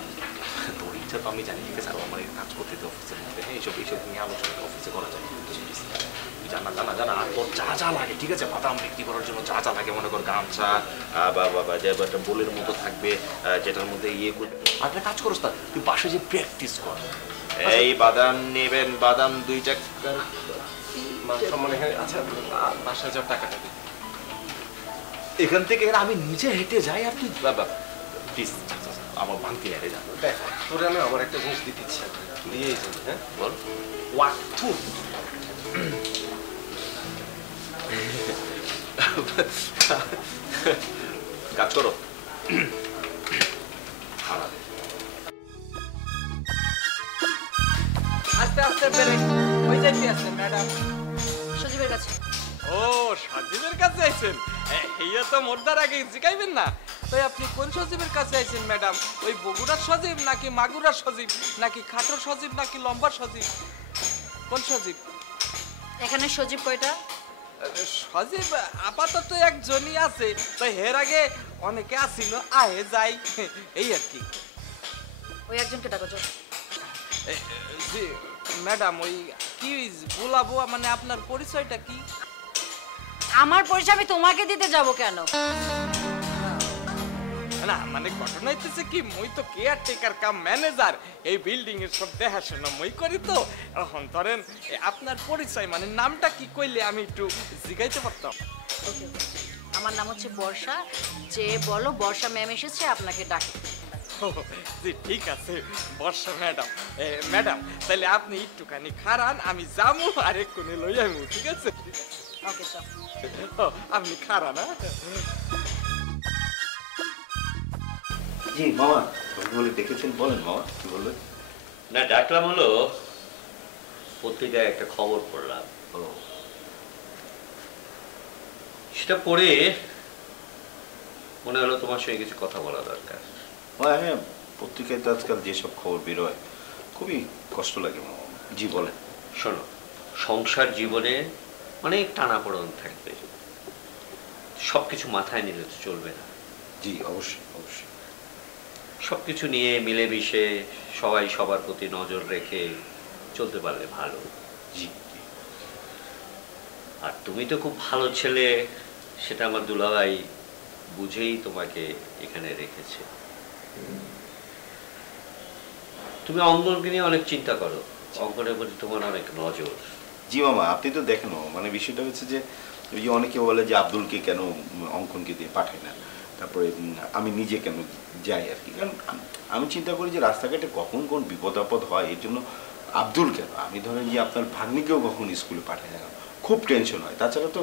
তোর ইচ্ছা তো আমি জানি, ঠিক আছে? আর আমার কাজ করতে তো অফিসের মধ্যে, হ্যাঁ, এইসব নিয়ে আলোচনা অফিসে করা যায়। জানা আর তোর যা লাগে, ঠিক আছে? বাদাম বিক্রি করার জন্য যা লাগে, মনে কর গামছা বা যে একটা বোলের মতো থাকবে, যেটার মধ্যে ইয়ে করবে। আর একটা কাজ করস না, তুই বাসে যে প্র্যাকটিস কর। এই বাদাম নেবেন, বাদাম 2 টাকা মানে আচ্ছা বাসায় যাওয়ার টাকাটা দিই। এখান থেকে আমি নিজে হেঁটে যাই আর তুই প্লিজ আমার ভাঙতি হেঁটে যা। দেখ তোরে আমি আমার একটা জিনিস দিতে ইচ্ছা করি, দিয়েই যাবি। হ্যাঁ বল। ওয়াক্তু কাজ করো। আস্তে আস্তে ব্রেক হয়ে যাইতে আছে ম্যাডাম। সজীবের কাছে। ও সজীবের কাছে আইছেন? এইয়া তো মোরদার আগে জিগাইবেন না। তো আপনি কোন সজীবের কাছে আইছেন ম্যাডাম? ওই বগুড়ার সজীব নাকি মাগুরার সজীব নাকি খাটো সজীব নাকি লম্বা সজীব? কোন সজীব? এখানে সজীব কয়টা? সজীব আপাতত একজনই আছে, তো এর আগে অনেকে আসিল, আহে যাই এই আর কি। ওই একজনকে ডাকো চল। জি ম্যাডাম, ওই কি বলাবো, মানে আপনার পরিচয়টা কি? আমার পরিচয় আমি তোমাকে দিতে যাব কেন? না মানে ঘটনা হইতেছে কি, মই তো কেয়ারটেকার কাম ম্যানেজার, এই বিল্ডিং এর সব দেখাশোনা মই করি। তো এখন ধরেন আপনার পরিচয় মানে নামটা কি কইলে আমি একটু জিগাইতে পারতাম। ওকে, আমার নাম হচ্ছে বর্ষা। যে বলো বর্ষা ম্যাম এসেছে আপনাকে ডাকে। জি ঠিক আছে বর্ষা ম্যাডাম। ম্যাডাম তাহলে আপনি একটুখানি খারান, আমি যাবো আর এক্ষুনি লই যাবো, ঠিক আছে? ওকে চল। আপনি খারান। জি মামা, বলে দেখেছেন, বলেন মামা কি বললেন? না ডাকলাম হলো পত্রিকায় একটা খবর পড়লাম, সেটা পড়ে মনে হলো তোমার সঙ্গে কিছু কথা বলা দরকার। হ্যাঁ, পত্রিকায় তো আজকাল যেসব খবর বেরোয় খুবই কষ্ট লাগে মামা। জি বলেন। শোনো, সংসার জীবনে অনেক টানাপোড়েন থাকবে, সবকিছু মাথায় নিলে তো চলবে না। জি অবশ্যই অবশ্যই। সবকিছু নিয়ে মিলেমিশে সবাই সবার প্রতি নজর রেখে চলতে পারলে ভালো। জি। আর তুমি তো খুব ভালো ছেলে, সেটা আমার দুলাভাই বুঝেই তোমাকে এখানে রেখেছে। তুমি অঙ্কনকে নিয়ে অনেক চিন্তা করো, অঙ্কনের প্রতি তোমার অনেক নজর। জি মামা, আপনি তো দেখেন মানে বিষয়টা হচ্ছে যে অনেকে বলে যে আব্দুলকে কেন অঙ্কনকে দিয়ে পাঠায় না, তারপরে আমি নিজে কেন যাই আর কি। কারণ আমি চিন্তা করি যে রাস্তাঘাটে কখন কোন বিপদ আপদ হয়, এর জন্য আব্দুল কেন, আমি ধরেন যে আপনার ভাগ্নিকেও কখন স্কুলে পাঠাই না, খুব টেনশন হয়। তাছাড়া তো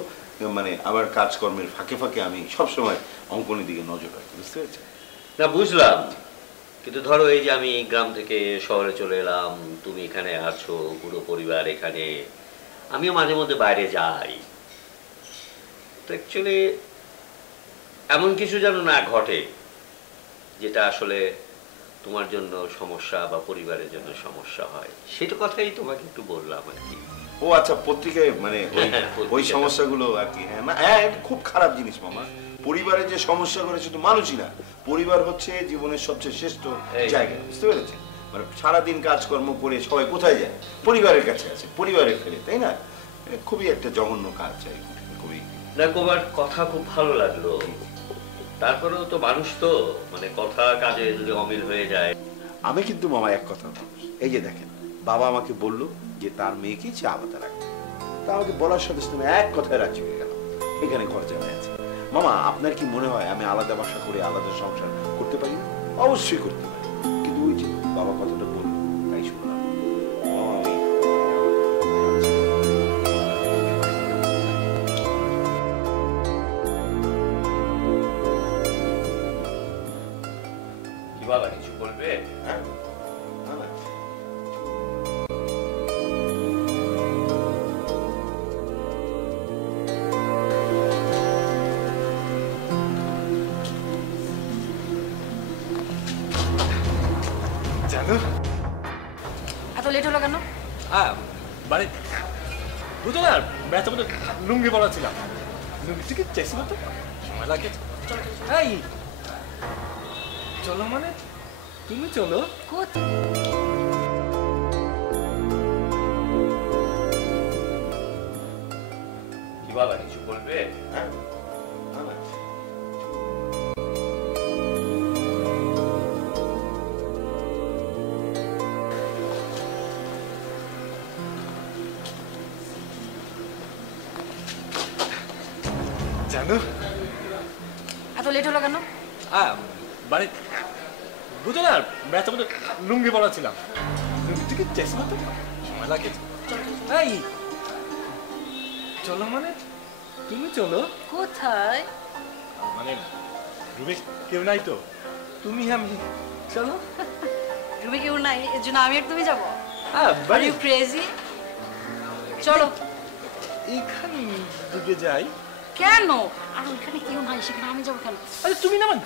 মানে আমার কাজকর্মের ফাঁকে ফাঁকে আমি সবসময় অঙ্কনের দিকে নজর রাখি, বুঝতে পেরেছেন? না বুঝলাম, কিন্তু ধরো এই যে আমি গ্রাম থেকে শহরে চলে এলাম, তুমি এখানে আছো, পুরো পরিবার এখানে, আমিও মাঝে মধ্যে বাইরে যাই, তো অ্যাকচুয়ালি এমন কিছু যেন না ঘটে যেটা আসলে তোমার জন্য সমস্যা বা পরিবারের জন্য সমস্যা হয়, সেটা কথাই তোমাকে একটু বললাম আর কি। ও আচ্ছা, পত্রিকায় মানে ওই সমস্যাগুলো আর কি। হ্যাঁ হ্যাঁ, খুব খারাপ জিনিস মামা। পরিবারের যে সমস্যা করে শুধু মানুষই না, পরিবার হচ্ছে জীবনের সবচেয়ে শ্রেষ্ঠ জায়গা, বুঝতে পেরেছেন? মানে সারাদিন কাজকর্ম করে সবাই কোথায় যায়? পরিবারের কাছে আছে, পরিবারের ফেরে, তাই না? খুবই একটা জঘন্য কাজ চাই, খুবই। না তোমার কথা খুব ভালো লাগলো, তারপরেও তো মানুষ তো, মানে কথা কাজে যদি অমিল হয়ে যায়। আমি কিন্তু মামা এক কথা, এই যে দেখেন বাবা আমাকে বললো যে তার মেয়েকে চা পাতা রাখবে, তা আমাকে বলার সাথে সাথে এক কথায় রাজি হয়ে গেল, এখানে ঘর জামা আছে। মামা আপনার কি মনে হয় আমি আলাদা বাসা করে আলাদা সংসার করতে পারি না? অবশ্যই করতে পারি, কিন্তু ওই যে বাবা কথাটা বললো তাই শুনলাম। কি বাবা কিছু বলবে? হ্যাঁ জানো এত লেট হলো কেন? মানে বুঝো না, ম্যাচের মধ্যে লুঙ্গি পরা ছিলাম, লুঙ্গি থেকে চাইছিল তো সময় লাগে। এই চলো মানে তুমি চলো। কি বাবা কিছু বলবে? হ্যাঁ জানো এত লেট হলো কেন? মানে বুঝো না, ম্যাচের মধ্যে লুঙ্গি পরা ছিলাম, লুঙ্গি থেকে চাইছিল তো সময় লাগে। এই চলো মানে তুমি চলো। কোথায়? মানে রুমে কেউ নাই তো, তুমি আমি চলো। রুমে কেউ নাই এর জন্য আমি আর তুমি যাবো? Are you crazy? চলো এইখান দিকে যাই। কেন? আর ওইখানে কেউ নাই, সেখানে আমি যাবো কেন? আরে তুমি না মানে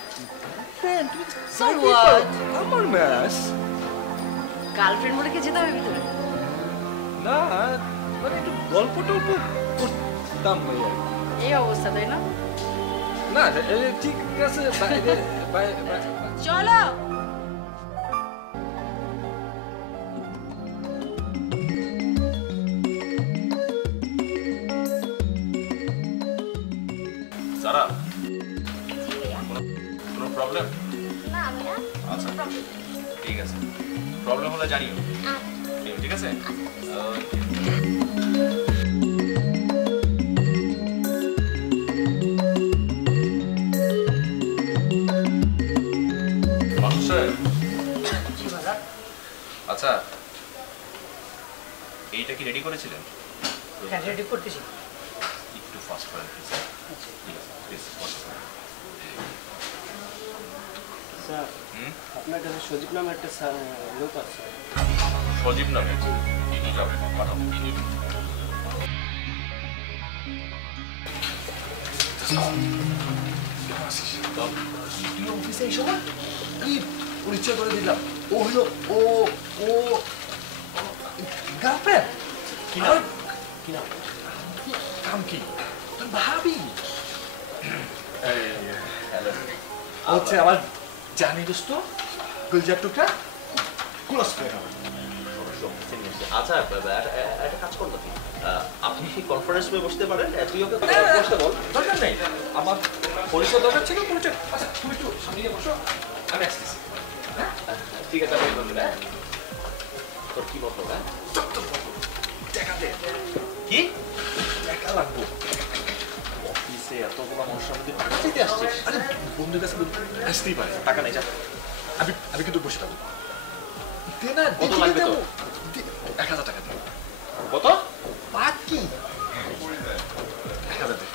ফ্রেন্ড, তুমি So what? আমার ম্যাচ গার্লফ্রেন্ড বলে কি যেতে হবে ভিতরে? না মানে একটু গল্প টল্প করতাম ভাই আর এই অবস্থা, তাই না? না ঠিক আছে চলো। সারা কোনো প্রবলেম? না আমি না। আচ্ছা ঠিক আছে, প্রবলেম হলে জানিও, ঠিক আছে? আচ্ছা এইটা কি রেডি করেছিলেন? হ্যাঁ রেডি করতেছি। একটু ফাস্ট করেন প্লিজ। ঠিক আছে প্লিজ ফাস্ট করেন। স্যার আপনার কাছে সজীব নামে একটা লোক আছে। সজীব নামে? যাও পাঠাও। তুই অফিসে এই সময় কি পরিচয় করে দিলাম? ও হলো ও ও গার্লফ্রেন্ড। কি নাম? কি নাম? কাম কি? তোর ভাবি। হচ্ছে আমার জানি দোস্ত গুলজার টুকরা ক্লোজ ফ্রেন্ড। আচ্ছা একটা কাজ করো নাকি, আপনি কনফারেন্স রুমে বসতে পারেন, তুই ওকে বসতে বল। দরকার নেই, আমার পরিচয় দরকার ছিল, পরিচয়। আচ্ছা তুমি একটু সামনে গিয়ে বসো, আমি আসতেছি। ঠিক আছে আমি বলবো। তোর কি বলবো? টাকা দে। কি টাকা লাগবো? অফিসে এতগুলো মানুষের মধ্যে টাকা চাইতে আসছিস? আরে বন্ধুর কাছে আসতেই পারে, টাকা নেই যা। আমি কিন্তু বসে পাবো। দে না, কত লাগবে তো? 1000 টাকা দে। কত? বাকি 1000 দে।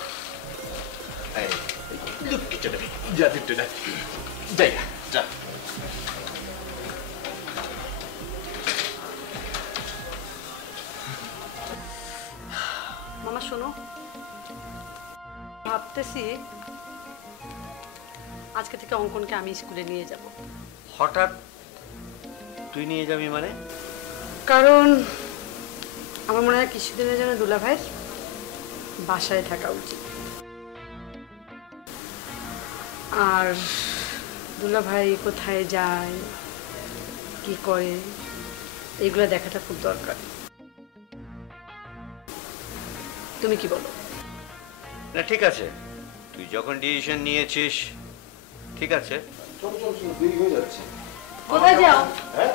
এই লুক কিচে দে। যা দিতে দে। যাই যা। মামা শোনো, ভাবতেছি আজকে থেকে অঙ্কনকে আমি স্কুলে নিয়ে যাব। হঠাৎ তুই নিয়ে যাবি মানে? কারণ আমার মনে হয় কিছুদিনের জন্য দুলা ভাইয়ের বাসায় থাকা উচিত, আর দুলা ভাই কোথায় যায় কি করে এগুলো দেখাটা খুব দরকার। তুমি কি বলো? না ঠিক আছে, তুই যখন ডিসিশন নিয়েছিস ঠিক আছে। চল চল চল, দেরি হয়ে যাচ্ছে। কোথায় যাও? হ্যাঁ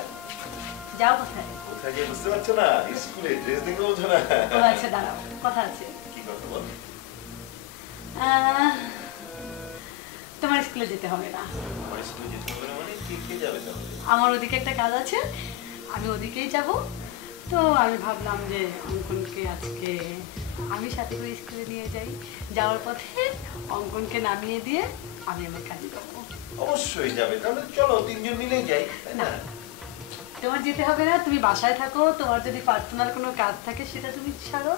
যাও কোথায়? কোথায় গিয়ে বুঝতে পারছো না? স্কুলে ড্রেস দেখে বলছো না? ও আচ্ছা দাঁড়াও, কথা আছে। কি কথা বল? তোমার স্কুলে যেতে হবে না। আমার স্কুলে যেতে হবে না মানে কে যাবে তাহলে? আমার ওদিকে একটা কাজ আছে, আমি ওদিকেই যাব। তো আমি ভাবলাম যে অঙ্কনকে আজকে আমি সাথে করে স্কুলে নিয়ে যাই। যাওয়ার পথে অঙ্কনকে নামিয়ে দিয়ে আমি আমার কাজে যাবো। অবশ্যই যাবে, তাহলে চলো তিনজন মিলেই যাই। না তোমার যেতে হবে না, তুমি বাসায় থাকো। তোমার যদি পার্সোনাল কোনো কাজ থাকে সেটা তুমি ছাড়ো,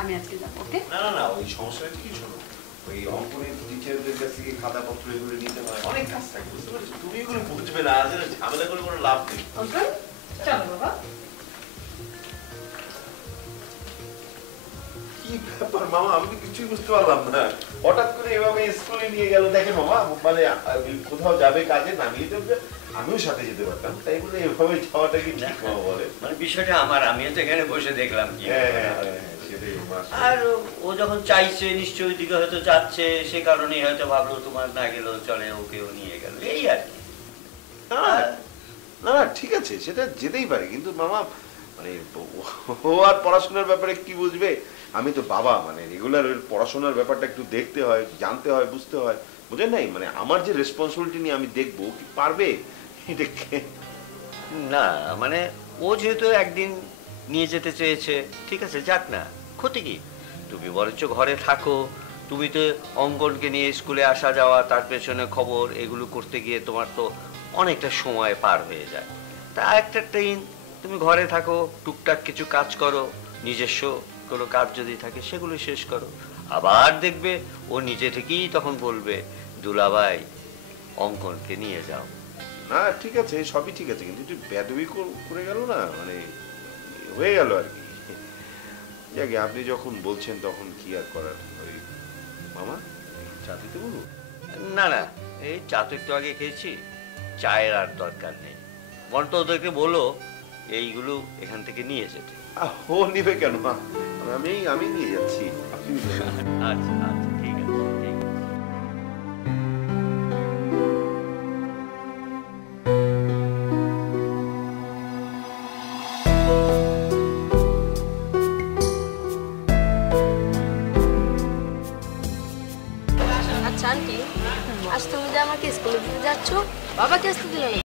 আমি আজকে যাবো। ওকে? না না না, ওই সমস্যাটা কি শোনো, ওই অঙ্কনের টিচারদের কাছ থেকে খাতাপত্র এগুলো নিতে হয়, অনেক কাজ থাকে, বুঝতে পারছো? তুমি এগুলো বুঝবে না, আর ঝামেলা করে কোনো লাভ নেই। অঙ্কন চলো বাবা। কি ব্যাপার মামা, আমি তো কিছুই বুঝতে পারলাম না, হঠাৎ করে এভাবে স্কুলে নিয়ে গেল। দেখেন মামা, মানে কোথাও যাবে কাজে নামিয়ে দেবে, আমিও সাথে যেতে পারতাম, তাই বলে এভাবে যাওয়াটা কি ঠিক মামা বলে? মানে বিষয়টা আমার, আমিও তো এখানে বসে দেখলাম কি। সেটাই মামা। আর ও যখন চাইছে নিশ্চয়ই ওইদিকে হয়তো যাচ্ছে, সে কারণেই হয়তো ভাবলো তোমার না গেলেও চলে, ওকেও নিয়ে গেল, এই আর কি। না না ঠিক আছে, সেটা যেতেই পারে, কিন্তু মামা মানে ও আর পড়াশোনার ব্যাপারে কি বুঝবে? আমি তো বাবা, মানে রেগুলার পড়াশোনার ব্যাপারটা একটু দেখতে হয়, জানতে হয়, বুঝতে হয়, বুঝেন নাই? মানে আমার যে রেসপন্সিবিলিটি নিয়ে আমি দেখবো, কি পারবে? না মানে ও যেহেতু একদিন নিয়ে যেতে চেয়েছে, ঠিক আছে যাক না, ক্ষতি কি? তুমি বরঞ্চ ঘরে থাকো, তুমি তো অঙ্কনকে নিয়ে স্কুলে আসা যাওয়া, তার পেছনে খবর, এগুলো করতে গিয়ে তোমার তো অনেকটা সময় পার হয়ে যায়। তা একটা ট্রেন, তুমি ঘরে থাকো, টুকটাক কিছু কাজ করো, নিজস্ব কোনো কাজ যদি থাকে সেগুলো শেষ করো। আবার দেখবে ও নিজে থেকেই তখন বলবে, দুলাভাই অঙ্কনকে নিয়ে যাও। না ঠিক আছে, সবই ঠিক আছে, কিন্তু একটু বেদবি করে গেল না, মানে হয়ে গেল আর কি। যাকে আপনি যখন বলছেন তখন কি আর করার। ওই মামা চা দিতে বলবো? না না, এই চা তো একটু আগে খেয়েছি, চায়ের আর দরকার নেই। বরঞ্চ ওদেরকে বলো এইগুলো এখান থেকে নিয়ে যেতে। ও নিবে কেন মা, আমি নিয়ে যাচ্ছি। আচ্ছা আচ্ছা ঠিক আছে, ঠিক আছে। আচ্ছা আন্টি, আজ তুমি যে আমাকে স্কুলে দিতে যাচ্ছ, বাবাকে আসতে দিলে না?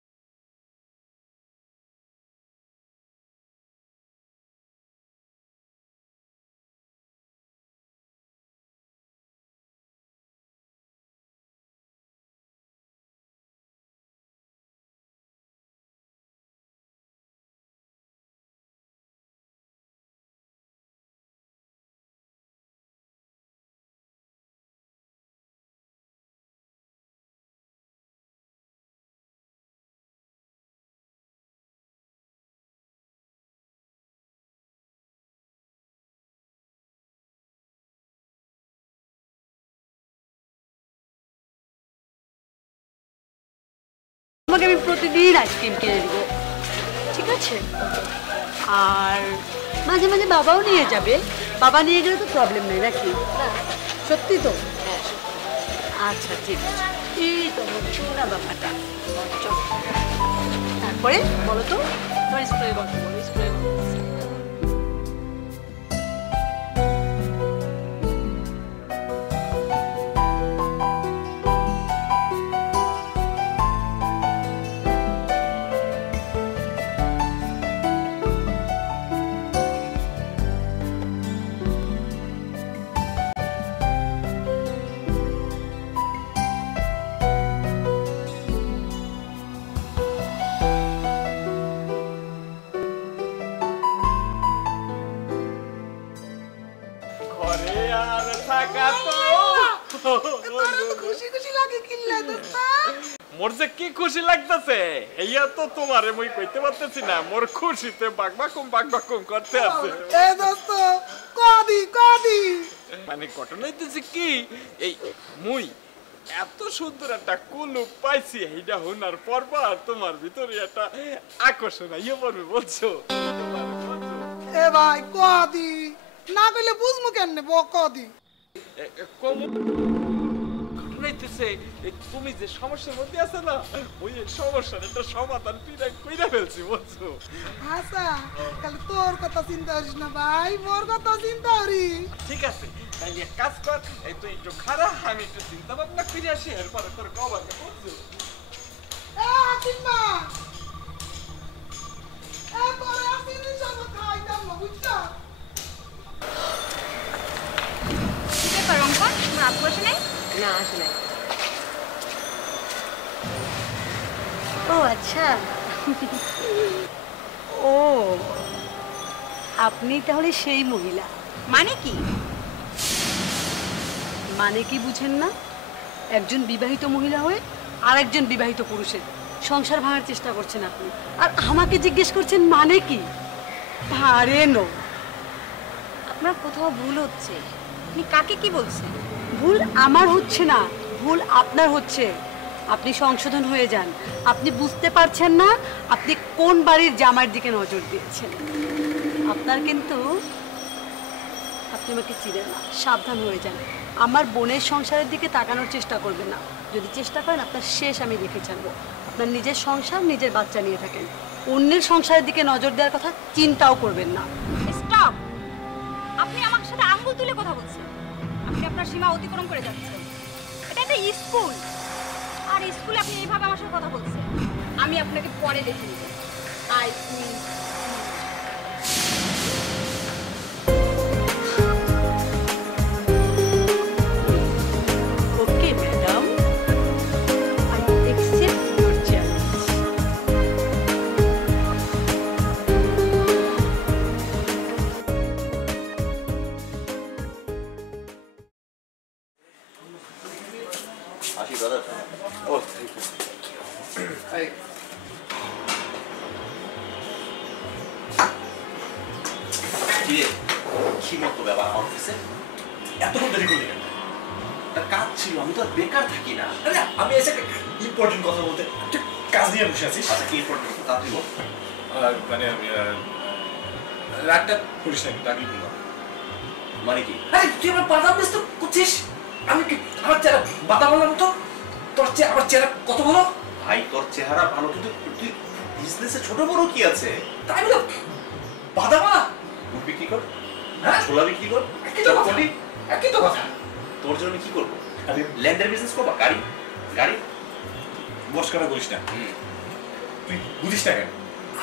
তোমাকে আমি প্রতিদিন আইসক্রিম কিনে দিব, ঠিক আছে? আর মাঝে মাঝে বাবাও নিয়ে যাবে। বাবা নিয়ে গেলে তো প্রবলেম নেই নাকি? সত্যি তো? আচ্ছা ঠিক আছে, এই তো হচ্ছে না ব্যাপারটা। তারপরে বলো তো, তোমার স্কুলের গল্প বলো, স্কুলের গল্প। মোর যে কি খুশি লাগতেছে, এইয়া তো তোমারে মই কইতে পারতেছি না। মোর খুশিতে বাকবাকুম করতে আছে। এ দোস্ত কদি মানে ঘটনা হইতেছে কি, এই মুই এত সুন্দর একটা কুলু পাইছি, এইটা হনার পরবা তোমার ভিতরে একটা আকর্ষণ আইয়া পড়বে, বলছো? এ ভাই কদি না কইলে বুঝমু কেমনে কদি ঘটনাইতেছে তুমি যে সমস্যার মধ্যে আছো না ওই সমস্যার একটা সমাধান কইরা ফেলছি বুঝছো। আচ্ছা খালি তোর কথা চিন্তা করিস না ভাই, মোর কথা চিন্তা করি। ঠিক আছে তাহলে এক কাজ কর, এই তুই একটু খারাপ, আমি একটু চিন্তা ভাবনা করে আসি, এরপরে তোর কবার বুঝছো। হাকিমা তোরে আসিনি সব খাইতাম না বুঝছো। কি ব্যাপার রঙ্কন, তোমার আপু আসে নাই? না আসে নাই। ও আচ্ছা, ও আপনি তাহলে সেই মহিলা। মানে কি? মানে কি বুঝেন না? একজন বিবাহিত মহিলা হয়ে আর একজন বিবাহিত পুরুষের সংসার ভাঙার চেষ্টা করছেন আপনি, আর আমাকে জিজ্ঞেস করছেন মানে কি? পারেন। আপনার কোথাও ভুল হচ্ছে। আপনি কাকে কি বলছেন? ভুল আমার হচ্ছে না, ভুল আপনার হচ্ছে। আপনি সংশোধন হয়ে যান। আপনি বুঝতে পারছেন না আপনি কোন বাড়ির জামাইয়ের দিকে নজর দিয়েছেন। আপনার কিন্তু, আপনি আমাকে চিনেন না, সাবধান হয়ে যান। আমার বোনের সংসারের দিকে তাকানোর চেষ্টা করবেন না। যদি চেষ্টা করেন আপনার শেষ আমি দেখে ছাড়বো। আপনার নিজের সংসার, নিজের বাচ্চা নিয়ে থাকেন, অন্যের সংসারের দিকে নজর দেওয়ার কথা চিন্তাও করবেন না। স্টপ! আপনি আমার সাথে আঙ্গুল তুলে কথা বলছেন। আপনি আপনার সীমা অতিক্রম করে যাচ্ছেন। এটা একটা স্কুল, আর স্কুলে আপনি এইভাবে আমার সাথে কথা বলছেন। আমি আপনাকে পরে দেখে নিব। I mean okay madam, I accept your challenge. আসি ব্রাদার। Oh thank you. এই কি মতো ব্যাপার অফিসে এতক্ষণ দেরি করলি কেন? একটা কাজ ছিল, আমি তো আর বেকার থাকি না। আরে আমি এসে ইম্পর্টেন্ট কথা বলতে, তুই কাজ নিয়ে বসে আছিস। আচ্ছা কি ইম্পর্টেন্ট তাড়াতাড়ি বল। মানে আমি রাগটা করিস না, রাগলি বললাম। মানে কি? আরে তুই আমার বাদাম ব্যস্ত করছিস? আমি কি আমার চেহারা বাদাম বললাম তো? তোর চেয়ে আমার চেহারা কত ভালো? ভাই তোর চেহারা ভালো, কিন্তু তুই বিজনেসে ছোট বড় কি আছে? তাই বলে বাদামা গুড় বিক্রি কর, হ্যাঁ ছোলা বিক্রি কর, একই তো কথা, একই তো কথা। তোর জন্য কি করবো? ল্যান্ডের বিজনেস করবা? গাড়ি গাড়ি বস করা বলিস না, তুই বুঝিস না কেন?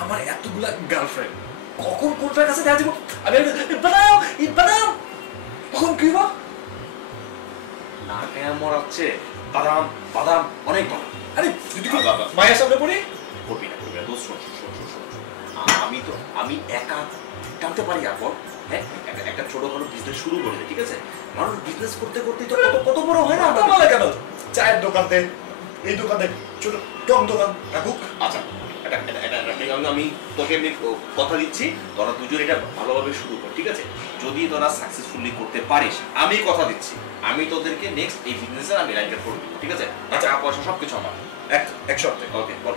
আমার এতগুলা গার্লফ্রেন্ড, কখন কোনটার কাছে দেখা যাবো আমি বাদাম বাদাম, তখন কি হবো? না কেন মরাচ্ছে বাদাম বাদাম অনেক বাদাম। আরে যদি মায়ের সামনে পড়ি করবি না, করবি না। দোষ শোন শোন শোন শোন, আমি একা টানতে পারি আপন। হ্যাঁ একটা ছোটখাটো বিজনেস শুরু করে দে, ঠিক আছে? মানুষ বিজনেস করতে করতে তো কত বড় হয় না। বলে কেন? চায়ের দোকান দে, এই দোকান দে, ছোট টক দোকান রাখুক। আচ্ছা আমি তোকে এমনি কথা দিচ্ছি, তোরা দুজন এটা ভালোভাবে শুরু কর, ঠিক আছে? যদি তোরা সাকসেসফুলি করতে পারিস, আমি কথা দিচ্ছি আমি তোদেরকে নেক্সট এই বিজনেসে আমি রাইটার করে দেবো, ঠিক আছে? টাকা পয়সা সবকিছু আমার এক সপ্তাহে। ওকে বল।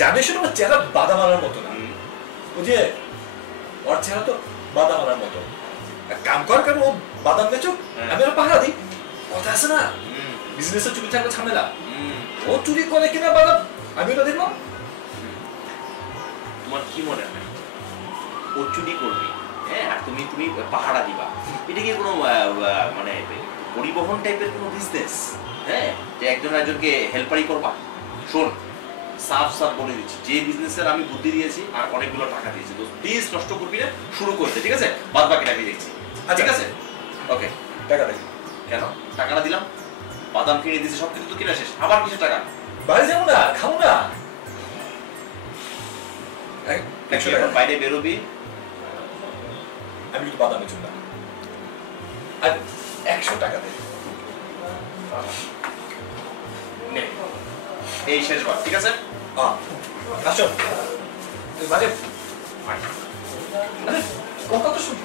জানিস আমার চেহারা বাদাম আনার মতো না, ও যে ওর চেহারা তো বাদাম আনার মতো। এক কাম কর, কেন ও বাদাম বেচুক, আমি ওর পাহারা দিই। কথা আছে না, বিজনেসে চুরি থাকলে ঝামেলা। ও চুরি করে কিনা বাদাম, আমি ওটা দেখলাম। তোমার কি মনে হয় ও চুরি করবি? হ্যাঁ, আর তুমি পাহারা দিবা? এটা কি কোনো মানে পরিবহন টাইপের কোনো বিজনেস? হ্যাঁ, যে একজন একজনকে হেল্পারই করবা? শোন, সাফ সাফ বলে দিচ্ছি, যে বিজনেসের আমি বুদ্ধি দিয়েছি আর অনেকগুলো টাকা দিয়েছি, তো প্লিজ নষ্ট করবি না, শুরু করতে, ঠিক আছে? বাদ বাকি টাকা দেখছি, ঠিক আছে? ওকে, টাকা দেখি। কেন টাকাটা দিলাম? বাদাম কিনে দিয়েছি, সব কিছু তো কিনা শেষ, আবার কিছু টাকা? বাড়ি যাবো না, খাবো না। বাইরে বেরোবি, আমি কিন্তু বাদাম বেচুন না, আর 100 টাকা দে। এই শেষবার, ঠিক আছে? আসো মানে কথা তো শুন।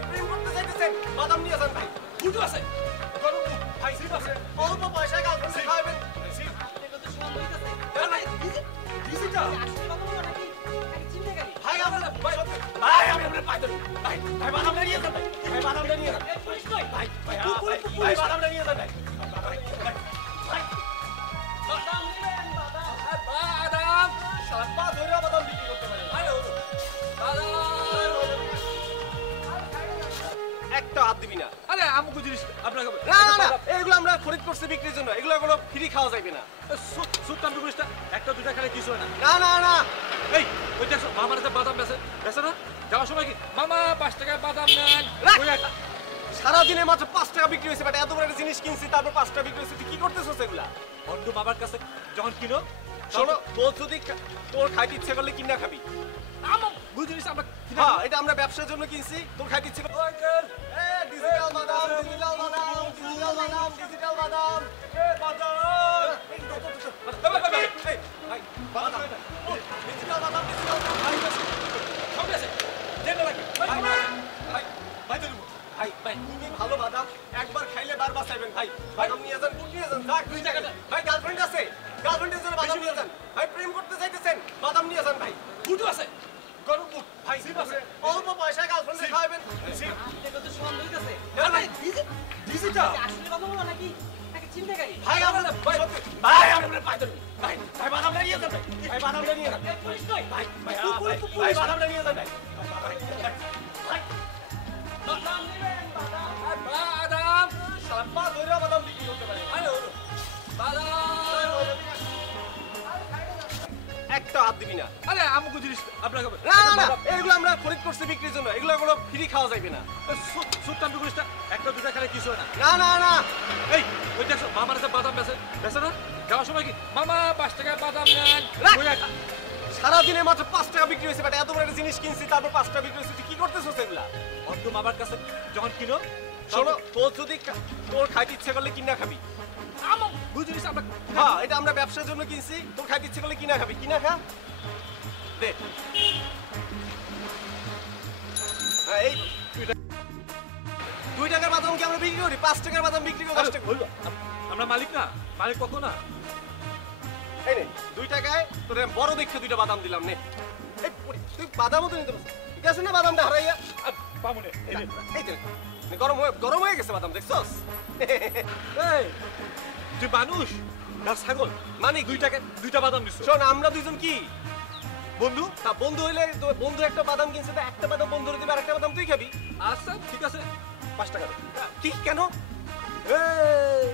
ভাই প্রেম করতে চাইতেছেন বাদাম নিয়ে যান ভাই ফুটো আছে ভাই সিট আছে অল্প পয়সায় গার্লফ্রেন্ড খাওয়াবেন ভাই ভাই আমি আপনার পাই ধরি ভাই ভাই বাদামটা নিয়ে যান ভাই বাদামটা নিয়ে যান ভাই ভাই ভাই বাদামটা নিয়ে যান ভাই বাদাম নিলেন বাদাম সাপা ধরে বাদাম বিক্রি করতে পারে একটা হাত দিবি না আরে আমুক জিনিস আপনার না না না এগুলো আমরা খরিদ করছি বিক্রির জন্য এগুলো কোনো ফ্রি খাওয়া যাবে না সুলতান জিনিসটা একটা দুটা খেলে কিছু হয় না না না না এই ওই দেখো মামার কাছে বাদাম বেচে না যাওয়ার সময় কি মামা 5 টাকায় বাদাম নেন সারাদিনে মাত্র 5 টাকা বিক্রি হয়েছে বাট এত বড় একটা জিনিস কিনছি তারপর 5 টাকা বিক্রি হয়েছে তুই কি করতেছস এগুলা অন্য বাবার কাছে যখন কিনো শোনো তোর যদি তোর খাইতে ইচ্ছে করলে কিনা খাবি আমার বুঝিস আমরা হ্যাঁ এটা আমরা ব্যবসার জন্য কিনছি তোর খাইতে ইচ্ছে করলে ডিজিটাল বাদাম ডিজিটাল বাদাম ডিজিটাল বাদাম ডিজিটাল বাদাম বাদাম ভাই বাদাম ডিজিটাল বাদাম ডিজিটাল ভাই সব আছে দেন লাগে ভাই ভাই ভাই ভাই ভাই তুমি ভালো বাদাম একবার খাইলে বারবার চাইবেন ভাই বাদাম নিয়ে যান কোন নিয়ে যান যাক 2 টাকা ভাই গার্লফ্রেন্ড আছে গার্লফ্রেন্ডের জন্য বাদাম নিয়ে যান ভাই প্রেম করতে চাইতেছেন বাদাম নিয়ে যান ভাই ফুটো আছে গরম বুট ভাই সিট আছে অল্প পয়সায় গার্লফ্রেন্ড খাওয়াবেন সিট এটা তো সমান হইতাছে ভাই ডিজিটাল আসলে বাদাম হলো নাকি চিন্তা করি ভাই আমরা ভাই আমরা পাই ধরি ভাই ভাই বাদামটা নিয়ে যান ভাই বাদামটা নিয়ে যান ভাই ভাই ভাই বাদামটা নিয়ে যান ভাই ভাই বাদাম নিলেন বাদাম সাপা ধরে বাদাম বিক্রি করতে পারে একটা হাত দিবি না আরে আমুক জিনিস আপনার না না না এগুলো আমরা খরিদ করছি বিক্রির জন্য এগুলো কোনো ফ্রি খাওয়া যাবে না সুলতান জিনিসটা একটা দুটা খেলে কিছু হয় না না না না এই ওই দেখো মামার কাছে বাদাম বেচে না যাওয়ার সময় কি মামা 5 টাকায় বাদাম নেন সারাদিনে মাত্র 5 টাকা বিক্রি হয়েছে বাট এত বড় একটা জিনিস কিনছি তারপর 5 টাকা বিক্রি হয়েছে তুই কি করতেছস এগুলা অন্য বাবার কাছে যখন কিনো শোনো তোর যদি তোর খাইতে ইচ্ছে করলে কিনা খাবি আমার বুঝিস আমরা হ্যাঁ এটা আমরা ব্যবসার জন্য কিনছি তোর খাইতে ইচ্ছে করলে কিনা খাবি কিনা খা দে এই 2 টাকার বাদাম কি আমরা বিক্রি করি 5 টাকার বাদাম বিক্রি করি 10 টাকা হলো আমরা মালিক না মালিক কত না এই নে 2 টাকায় তোর বড় দেখে 2টা বাদাম দিলাম নে এই তুই বাদামও তো নিতে ঠিক আছে না বাদামটা হারাইয়া পামনে এই তো গরম হয়ে গেছে বাদাম দেখছস এই তুই মানুষ না ছাগল মানে 2 টাকা 2টা বাদাম দিছ শোন আমরা দুইজন কি বন্ধু তা বন্ধু হইলে বন্ধু একটা বাদাম কিনছে তো একটা বাদাম বন্ধুরে দিবে আর একটা বাদাম তুই খাবি আচ্ছা ঠিক আছে 5 টাকা ঠিক কেন এই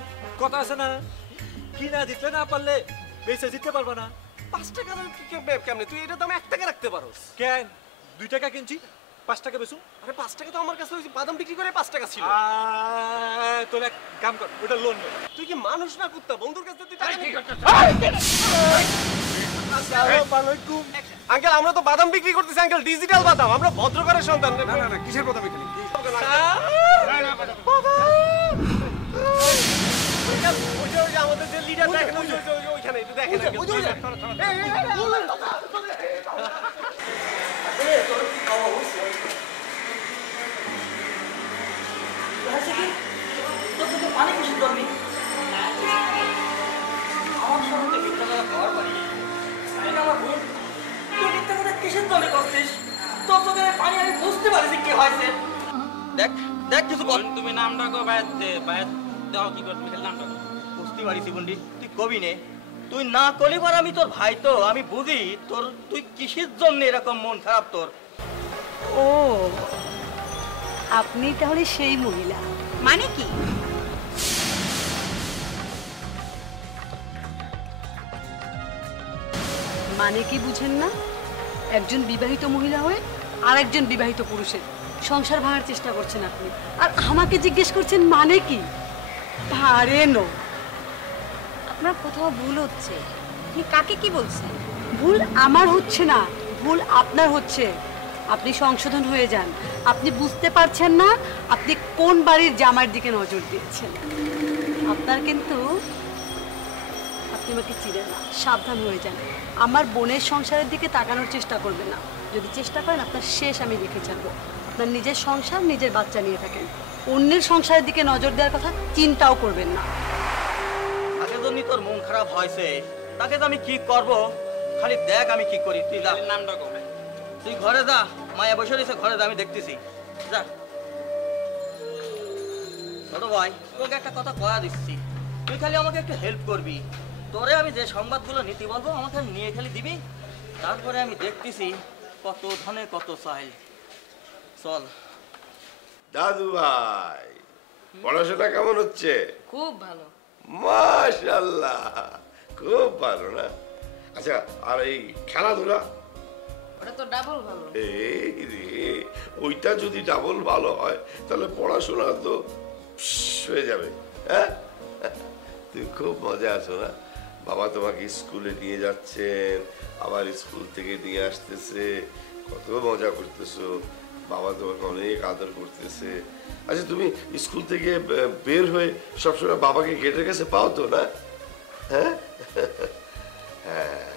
কথা আছে না কি না দিতে না পারলে বেঁচে দিতে পারবা না 5 টাকা কেমনে তুই এটা দাম 1 টাকা রাখতে পারোস কেন 2 টাকা কিনছি 5 টাকা বেচু আরে 5 টাকা তো আমার কাছে ওই বাদাম বিক্রি করে 5 টাকা ছিল তোর এক কাম কর ওটা লোন নে তুই কি মানুষ না কুত্তা বন্ধুর কাছে তুই টাকা নিবি আঙ্কেল আমরা তো বাদাম বিক্রি করতেছি আঙ্কেল ডিজিটাল বাদাম আমরা ভদ্রঘরের সন্তান না না না কিসের কথা বিক্রি আমাদের যে লিডার দেখেন ওইখানে একটু দেখেন তুমি নামটা কো বাইত দাও কি কর তুমি নামটা বুঝতে পারিস বন্ডি তুই কবি নে তুই না কলি পর আমি তোর ভাই তো আমি বুঝি তোর তুই কিসের জন্য এরকম মন খারাপ তোর ও আপনি তাহলে সেই মহিলা মানে কি মানে কি বুঝেন না একজন বিবাহিত মহিলা হয়ে আর একজন বিবাহিত পুরুষের সংসার ভাঙার চেষ্টা করছেন আপনি আর আমাকে জিজ্ঞেস করছেন মানে কি পারেন আপনার কোথাও ভুল হচ্ছে আপনি কাকে কি বলছেন ভুল আমার হচ্ছে না ভুল আপনার হচ্ছে আপনি সংশোধন হয়ে যান আপনি বুঝতে পারছেন না আপনি কোন বাড়ির জামাইয়ের দিকে নজর দিয়েছেন আপনার কিন্তু আপনি আমাকে চিনেন না সাবধান হয়ে যান আমার বোনের সংসারের দিকে তাকানোর চেষ্টা করবেন না যদি চেষ্টা করেন আপনার শেষ আমি দেখে যাব আপনার নিজের সংসার, নিজের বাচ্চা নিয়ে থাকেন। অন্যের সংসারের দিকে নজর দেওয়ার কথা চিন্তাও করবেন না। তাকে জন্য তোর মন খারাপ হয়েছে, তাকে তো আমি কি করব, খালি দেখ আমি কি করি। তুই যা, নামটা কবে, তুই ঘরে যা, মায়া বসে রয়েছে ঘরে যা, আমি দেখতেছি। যা ছোট ভাই, তোকে একটা কথা কয়া দিচ্ছি, তুই খালি আমাকে একটু হেল্প করবি। তোরে আমি যে সংবাদগুলো নিতে বলবো আমাকে নিয়ে খালি দিবি, তারপরে আমি দেখতেছি কত ধনে কত চাই। চল। দাদু ভাই, পড়াশোনা কেমন হচ্ছে? খুব ভালো। মাশাআল্লাহ, খুব ভালো না? আচ্ছা, আর এই খেলাধুলা? ওটা তো ডাবল ভালো। এই রে, ওইটা যদি ডাবল ভালো হয় তাহলে পড়াশোনা তো হয়ে যাবে। হ্যাঁ, তুমি খুব মজা আছো না? বাবা তোমাকে স্কুলে নিয়ে যাচ্ছেন, আবার স্কুল থেকে নিয়ে আসতেছে, কত মজা করতেছো। বাবা তোমাকে অনেক আদর করতেছে। আচ্ছা, তুমি স্কুল থেকে বের হয়ে সবসময় বাবাকে গেটের কাছে পাও তো না? হ্যাঁ হ্যাঁ,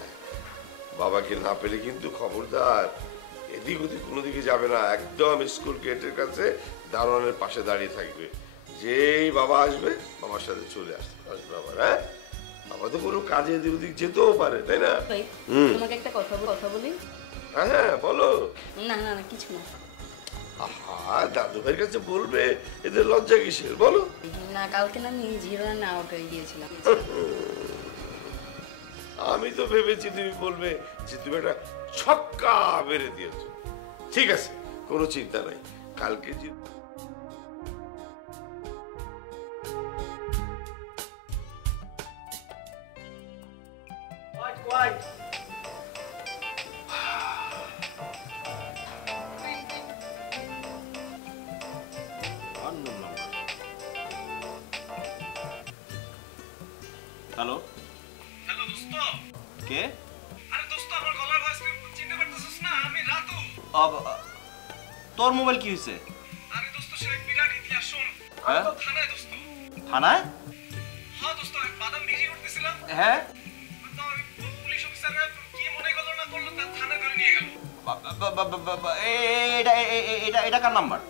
বাবাকে না পেলে কিন্তু খবরদার এদিক ওদিক কোনো দিকে যাবে না, একদম স্কুল গেটের কাছে দারোয়ানের পাশে দাঁড়িয়ে থাকবে। যেই বাবা আসবে বাবার সাথে চলে আসবে আবার। হ্যাঁ, বাবা তো কোনো কাজে এদিক ওদিক যেতেও পারে, তাই না? তোমাকে একটা কথা বলি। হ্যাঁ বলো। না না না, কিছু না। আহা, দাদু ভাইয়ের কাছে বলবে, এদের লজ্জা কিসের বলো? না, কালকে না আমি 0 রানে আউট হয়ে গিয়েছিলাম। আমি তো ভেবেছি তুমি বলবে যে তুমি একটা ছক্কা মেরে দিয়েছো। ঠিক আছে, কোনো চিন্তা নাই, কালকে যে হ্যালো হ্যালো দোস্ত। কে? আরে দোস্ত, আমার গলার ভয়েস চিনতে পারতেছিস না? আমি রাতু। তোর মোবাইল কি হয়েছে? আরে দোস্ত, সে বিরাট ইতিহাস, শোন। হ্যাঁ? আমি তো থানায় দোস্ত। থানায়? হ্যাঁ দোস্ত, আমি বাদাম বিক্রি করতেছিলাম। হ্যাঁ, তো পুলিশ অফিসাররা কি মনে করলো না করলো, তা থানায় ধরে নিয়ে গেল। এটা কার নাম্বার?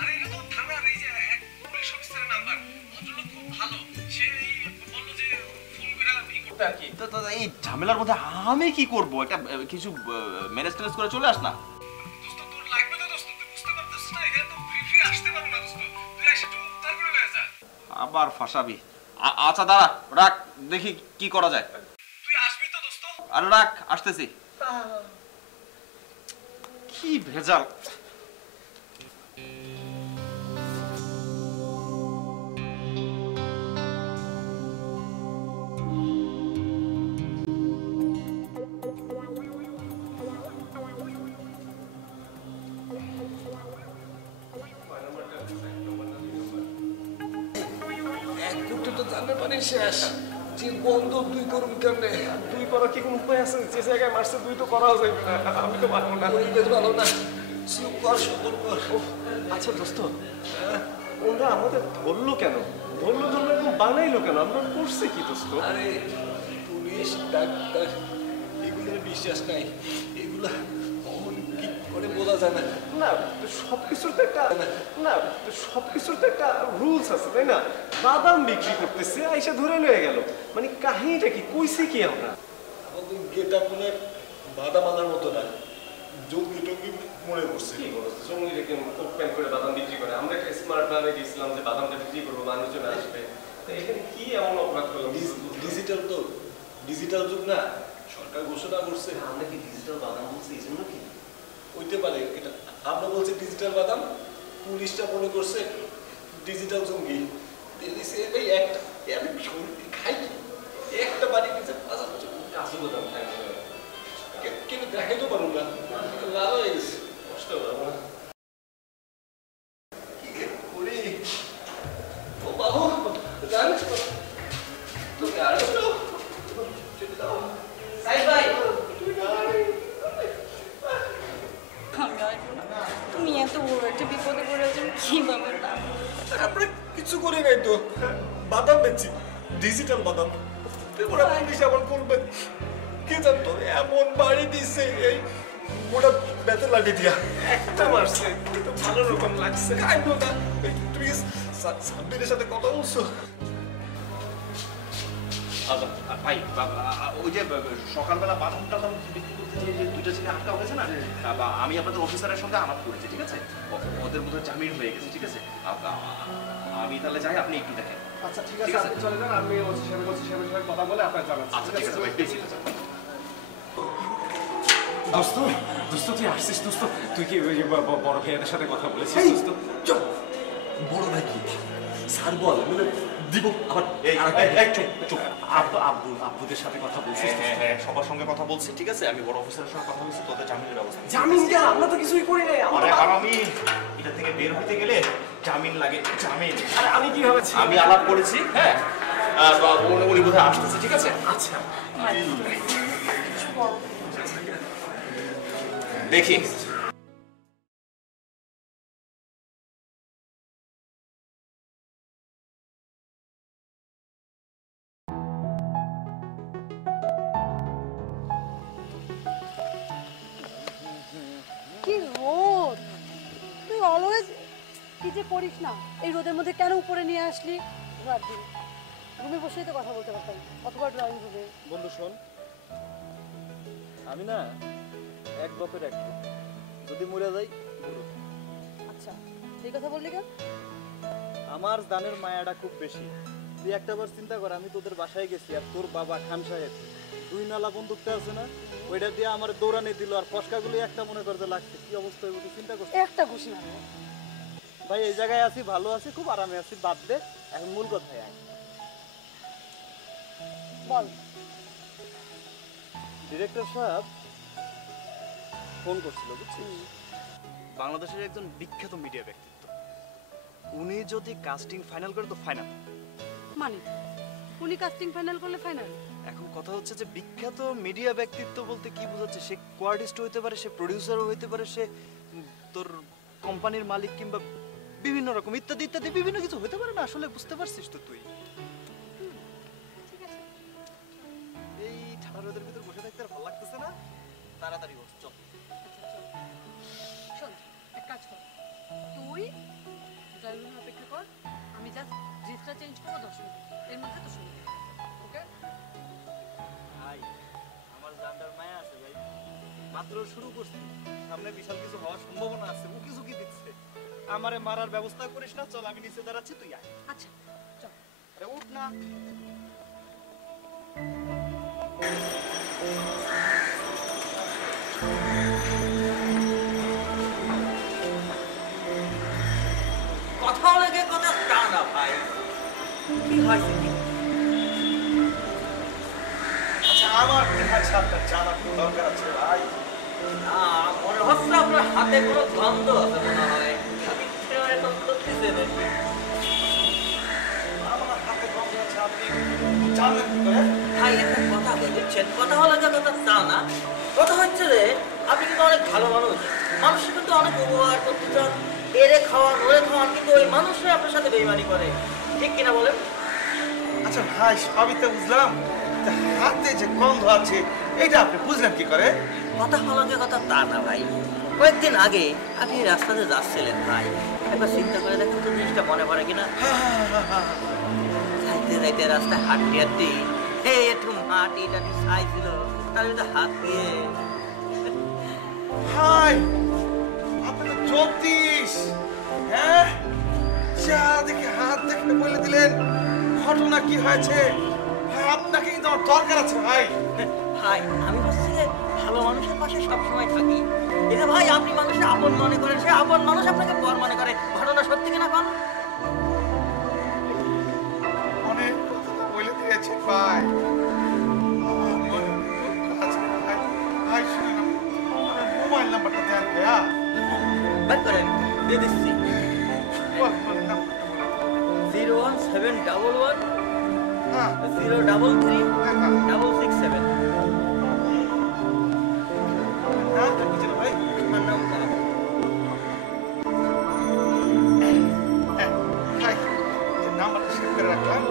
আরে এটা তো থানার এই যে এক পুলিশ অফিসারের নাম্বার। ভদ্রলোক খুব ভালো, সে বললো যে ফোন করে ই করতে আর কি। তো এই ঝামেলার মধ্যে আমি কি করব? একটা কিছু ম্যানেজ ট্যানেজ করে চলে আস না। দোস্ত, তোর লাগবে তো দোস্ত, তুই বুঝতে পারতেছিস না? এখানে তো ফ্রি আসতে পারবো না দোস্ত, তুই এসে একটু উদ্ধার করে নিয়ে যা। আবার ফাঁসাবি? আচ্ছা দাঁড়া, রাখ, দেখি কি করা যায়। তুই আসবি তো দোস্ত? আরে রাখ, আসতেছি। কি ভেজাল! শেষ, যে বন্ধ দুই করুন কেমনে? দুই করা কি কোনো উপায় আছে? যে জায়গায় মারছে দুই তো করাও যাবে না, আমি তো পারবো না। ভালো না, আচ্ছা দোস্ত, ওরা আমাদের ধরলো কেন? ধরলো এরকম বানাইলো কেন? আমরা করছি কি দোস্ত? আরে পুলিশ, ডাক্তার, এগুলোর বিশ্বাস নাই, এগুলো কি করে বোঝা যায় না? না, সবকিছুর তো একটা রুলস আছে, তাই না? বাদাম বিক্রি করতেছে, আইসা ধরে লয়ে গেল, মানে কাহিনীটা কি? কইছে কি আমরা? আমাদের গেটা কোনো বাদাম আনার মতো না, জঙ্গি টঙ্গি মনে করছে। কি বলছে? জঙ্গি রেখে কোট প্যান্ট করে বাদাম বিক্রি করে? আমরা একটা স্মার্ট ভাবে গেছিলাম যে বাদামটা বিক্রি করবো, মানুষজন আসবে। তো এখানে কি এমন অপরাধ করলাম? ডিজিটাল তো, ডিজিটাল যুগ না, সরকার ঘোষণা করছে। আমরা কি ডিজিটাল বাদাম বলছি এই জন্য কি? হইতে পারে, এটা আমরা বলছি ডিজিটাল বাদাম, পুলিশটা মনে করছে ডিজিটাল জঙ্গি। একটা বাড়ি নিচে কাজু বাদাম খাই, কিন্তু দেখাইতে পারবো না, লাল হয়ে গেছে, কষ্ট পারবো না। কি করি? ও বাবু, জানিস তুমি আর তুমি এত বড় একটা বিপদে পড়েছো, কিভাবে? আমরা কিছু করি নাই তো, বাদাম বেচছি, ডিজিটাল বাদাম। পুলিশ এমন করবে কে জানতো? এমন বাড়ি দিচ্ছে, এই ওটা ব্যথা লাগে দিয়া একটা মারছে কিন্তু ভালো রকম লাগছে আই নো না প্লিজ সাব্বিরের সাথে কথা বলছো ভাই ওই যে সকালবেলা বাদাম টাদাম বিক্রি করতে যে দুইটা ছেলে আটকা হয়েছে না আমি আপনাদের অফিসারের সঙ্গে আলাপ করেছি ঠিক আছে ওদের মধ্যে জামিন হয়ে গেছে ঠিক আছে আমি তাহলে যাই আপনি একটু দেখেন আচ্ছা ঠিক আছে আপনি চলে যান আমি ওসি সাহেবের সঙ্গে কথা বলে আপনার জানাচ্ছি আচ্ছা ঠিক আছে ভাই প্লিজ দোস্ত দোস্ত তুই আসছিস দোস্ত তুই কি ওই বড় ভাইয়াদের সাথে কথা বলেছিস দোস্ত চুপ বড় ভাই কি স্যার বল মানে দিব আবার চুপ আব্বুদের সাথে কথা বলছিস হ্যাঁ সবার সঙ্গে কথা বলছি ঠিক আছে আমি বড় অফিসারের সঙ্গে কথা বলছি তোদের জামিনের ব্যবস্থা জামিন কেন আমরা তো কিছুই করি নাই আর আমি এটা থেকে বের হতে গেলে জামিন লাগে জামিন আরে আমি কি হবে আমি আলাপ করেছি হ্যাঁ উনি বোধহয় আসতেছে ঠিক আছে আচ্ছা দেখি কি রোদ তুই অলওয়েজ কি যে করিস না এই রোদের মধ্যে কেন উপরে নিয়ে আসলি রাত দিন রুমে বসেই তো কথা বলতে পারতাম অথবা ড্রয়িং রুমে বন্ধু শোন আমি না এক বাপের এক যদি মরে যাই আচ্ছা এই কথা বললি কেন আমার দানের মায়াটা খুব বেশি তুই একটাবার চিন্তা কর আমি তোদের বাসায় গেছি আর তোর বাবা খান সাহেব 2 নালা বন্দুকটা আছে না ওইটা দিয়ে আমার দৌড়ানি দিল আর ফসকাগুলি একটা মনে করতে লাগছে কি অবস্থা হইব তুই চিন্তা করছিস একটা খুশি না ভাই এই জায়গায় আছি ভালো আছি খুব আরামে আছি বাদ দে এখন মূল কথায় আয় বল ডিরেক্টর সাহেব ফোন করছিল বুঝছিস বাংলাদেশের একজন বিখ্যাত মিডিয়া ব্যক্তিত্ব উনি যদি কাস্টিং ফাইনাল করে তো ফাইনাল মানে উনি কাস্টিং ফাইনাল করলে ফাইনাল এখন কথা হচ্ছে যে বিখ্যাত মিডিয়া ব্যক্তিত্ব বলতে কি বোঝাচ্ছে সে কোয়ার্টিস্ট হইতে পারে সে প্রোডিউসারও হইতে পারে সে তোর কোম্পানির মালিক কিংবা বিভিন্ন রকম ইত্যাদি ইত্যাদি বিভিন্ন কিছু হইতে পারে না আসলে বুঝতে পারছিস তো তুই এই ঠান্ডা রোদের ভিতর বসে থাকতে আর ভালো লাগতেছে না তাড়াতাড়ি ওঠ চল শোন এক কাজ কর তুই ড্রাইভিং অপেক্ষা কর আমি জাস্ট ড্রেসটা চেঞ্জ করবো 10 মিনিট এর মধ্যে তো শুনি ওকে ভাই আমার জান্ডার মায়া আছে ভাই মাত্র শুরু করছি সামনে বিশাল কিছু হওয়ার সম্ভাবনা আছে ও কিছু কি দিচ্ছে আমারে মারার ব্যবস্থা করিস না চল আমি নিচে দাঁড়াচ্ছি তুই আয় আচ্ছা চল আরে উঠ না কথা লেগে কথা তা না ভাই কি হয়েছে কি আচ্ছা আমার কি হয় সাথে জানা দরকার আছে ভাই না মনে হচ্ছে আপনার হাতে কোনো গন্ধ আছে মনে হয় আমি খেয়ে তত্ত্ব দিতে নাকি আমার হাতে গন্ধ আছে আপনি জানেন কি করে ভাই একটা কথা বলছেন কথা হলে যে কথা তা না কথা হচ্ছে যে আপনি কিন্তু অনেক ভালো মানুষ মানুষের কিন্তু অনেক উপকার করতে চান এরে খাওয়ান ওরে খাওয়ান কিন্তু ওই মানুষই আপনার সাথে বেইমানি করে ঠিক কিনা বলেন আচ্ছা ভাই সবই তো বুঝলাম হাতে যে গন্ধ আছে এটা আপনি বুঝলেন কি করে কথা হলো যে কথা তা না ভাই কয়েকদিন আগে আপনি রাস্তাতে যাচ্ছিলেন ভাই একবার চিন্তা করে দেখেন তো জিনিসটা মনে পড়ে কিনা যাইতে যাইতে রাস্তায় হাঁটতে হাঁটতে একটু মাটি টাটি ছাইছিল তার ভিতরে হাত দিয়ে ভাই আপনি তো জ্যোতিষ হ্যাঁ যা দেখে হাত দেখে বলে দিলেন ঘটনা কি হয়েছে ভাই আপনাকে কিন্তু আমার দরকার আছে ভাই ভাই আমি বলছি যে ভালো মানুষের পাশে সবসময় থাকি এই যে ভাই আপনি মানুষের আপন মনে করেন সে আপন মানুষ আপনাকে পর মনে করে ঘটনা সত্যি কিনা কোন অনেক কথা বলে দিয়েছেন ভাই আমার মনে আছে ভাই ভাই শুনুন আমার মোবাইল নাম্বারটা দেন ভাইয়া বের করেন দিয়ে দিচ্ছি মোবাইল নাম্বার 01711 033 667 নামটা কি ছিল ভাই আমার নাম বাবা ভাই যে নাম্বারটা সেভ করে রাখলাম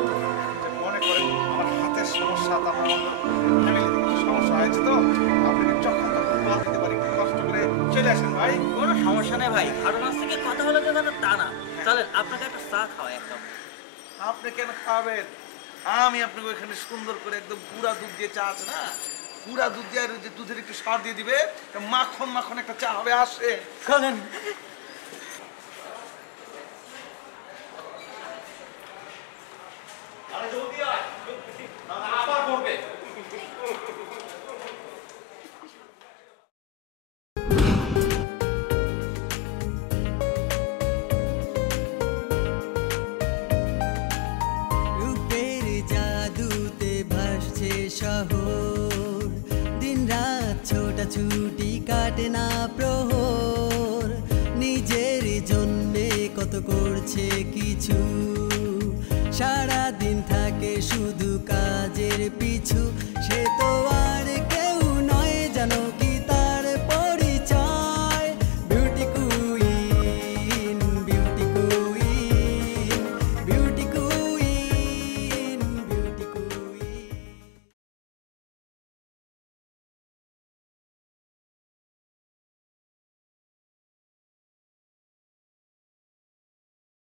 যে মনে করেন আমার হাতের সমস্যা আমার ফ্যামিলিতে কিছু সমস্যা হয়েছে তো আপনি যখন তখন কল দিতে পারি কষ্ট করে আপনি কেন খাবেন? আমি আপনাকে ওইখানে সুন্দর করে একদম গুঁড়া দুধ দিয়ে চা আছে না, গুঁড়া দুধ দিয়ে আর ওই যে দুধের একটু সার দিয়ে দিবে, মাখন মাখন একটা চা হবে। আসে চলেন। আবার করবে। রূপের জাদুতে ভাসছে শহর, দিন রাত ছোটাছুটি কাটে না প্রহর, নিজের জন্যে কত করছে কিছু, সারা দিন থাকে শুধু কাজের পিছু, সে তো আর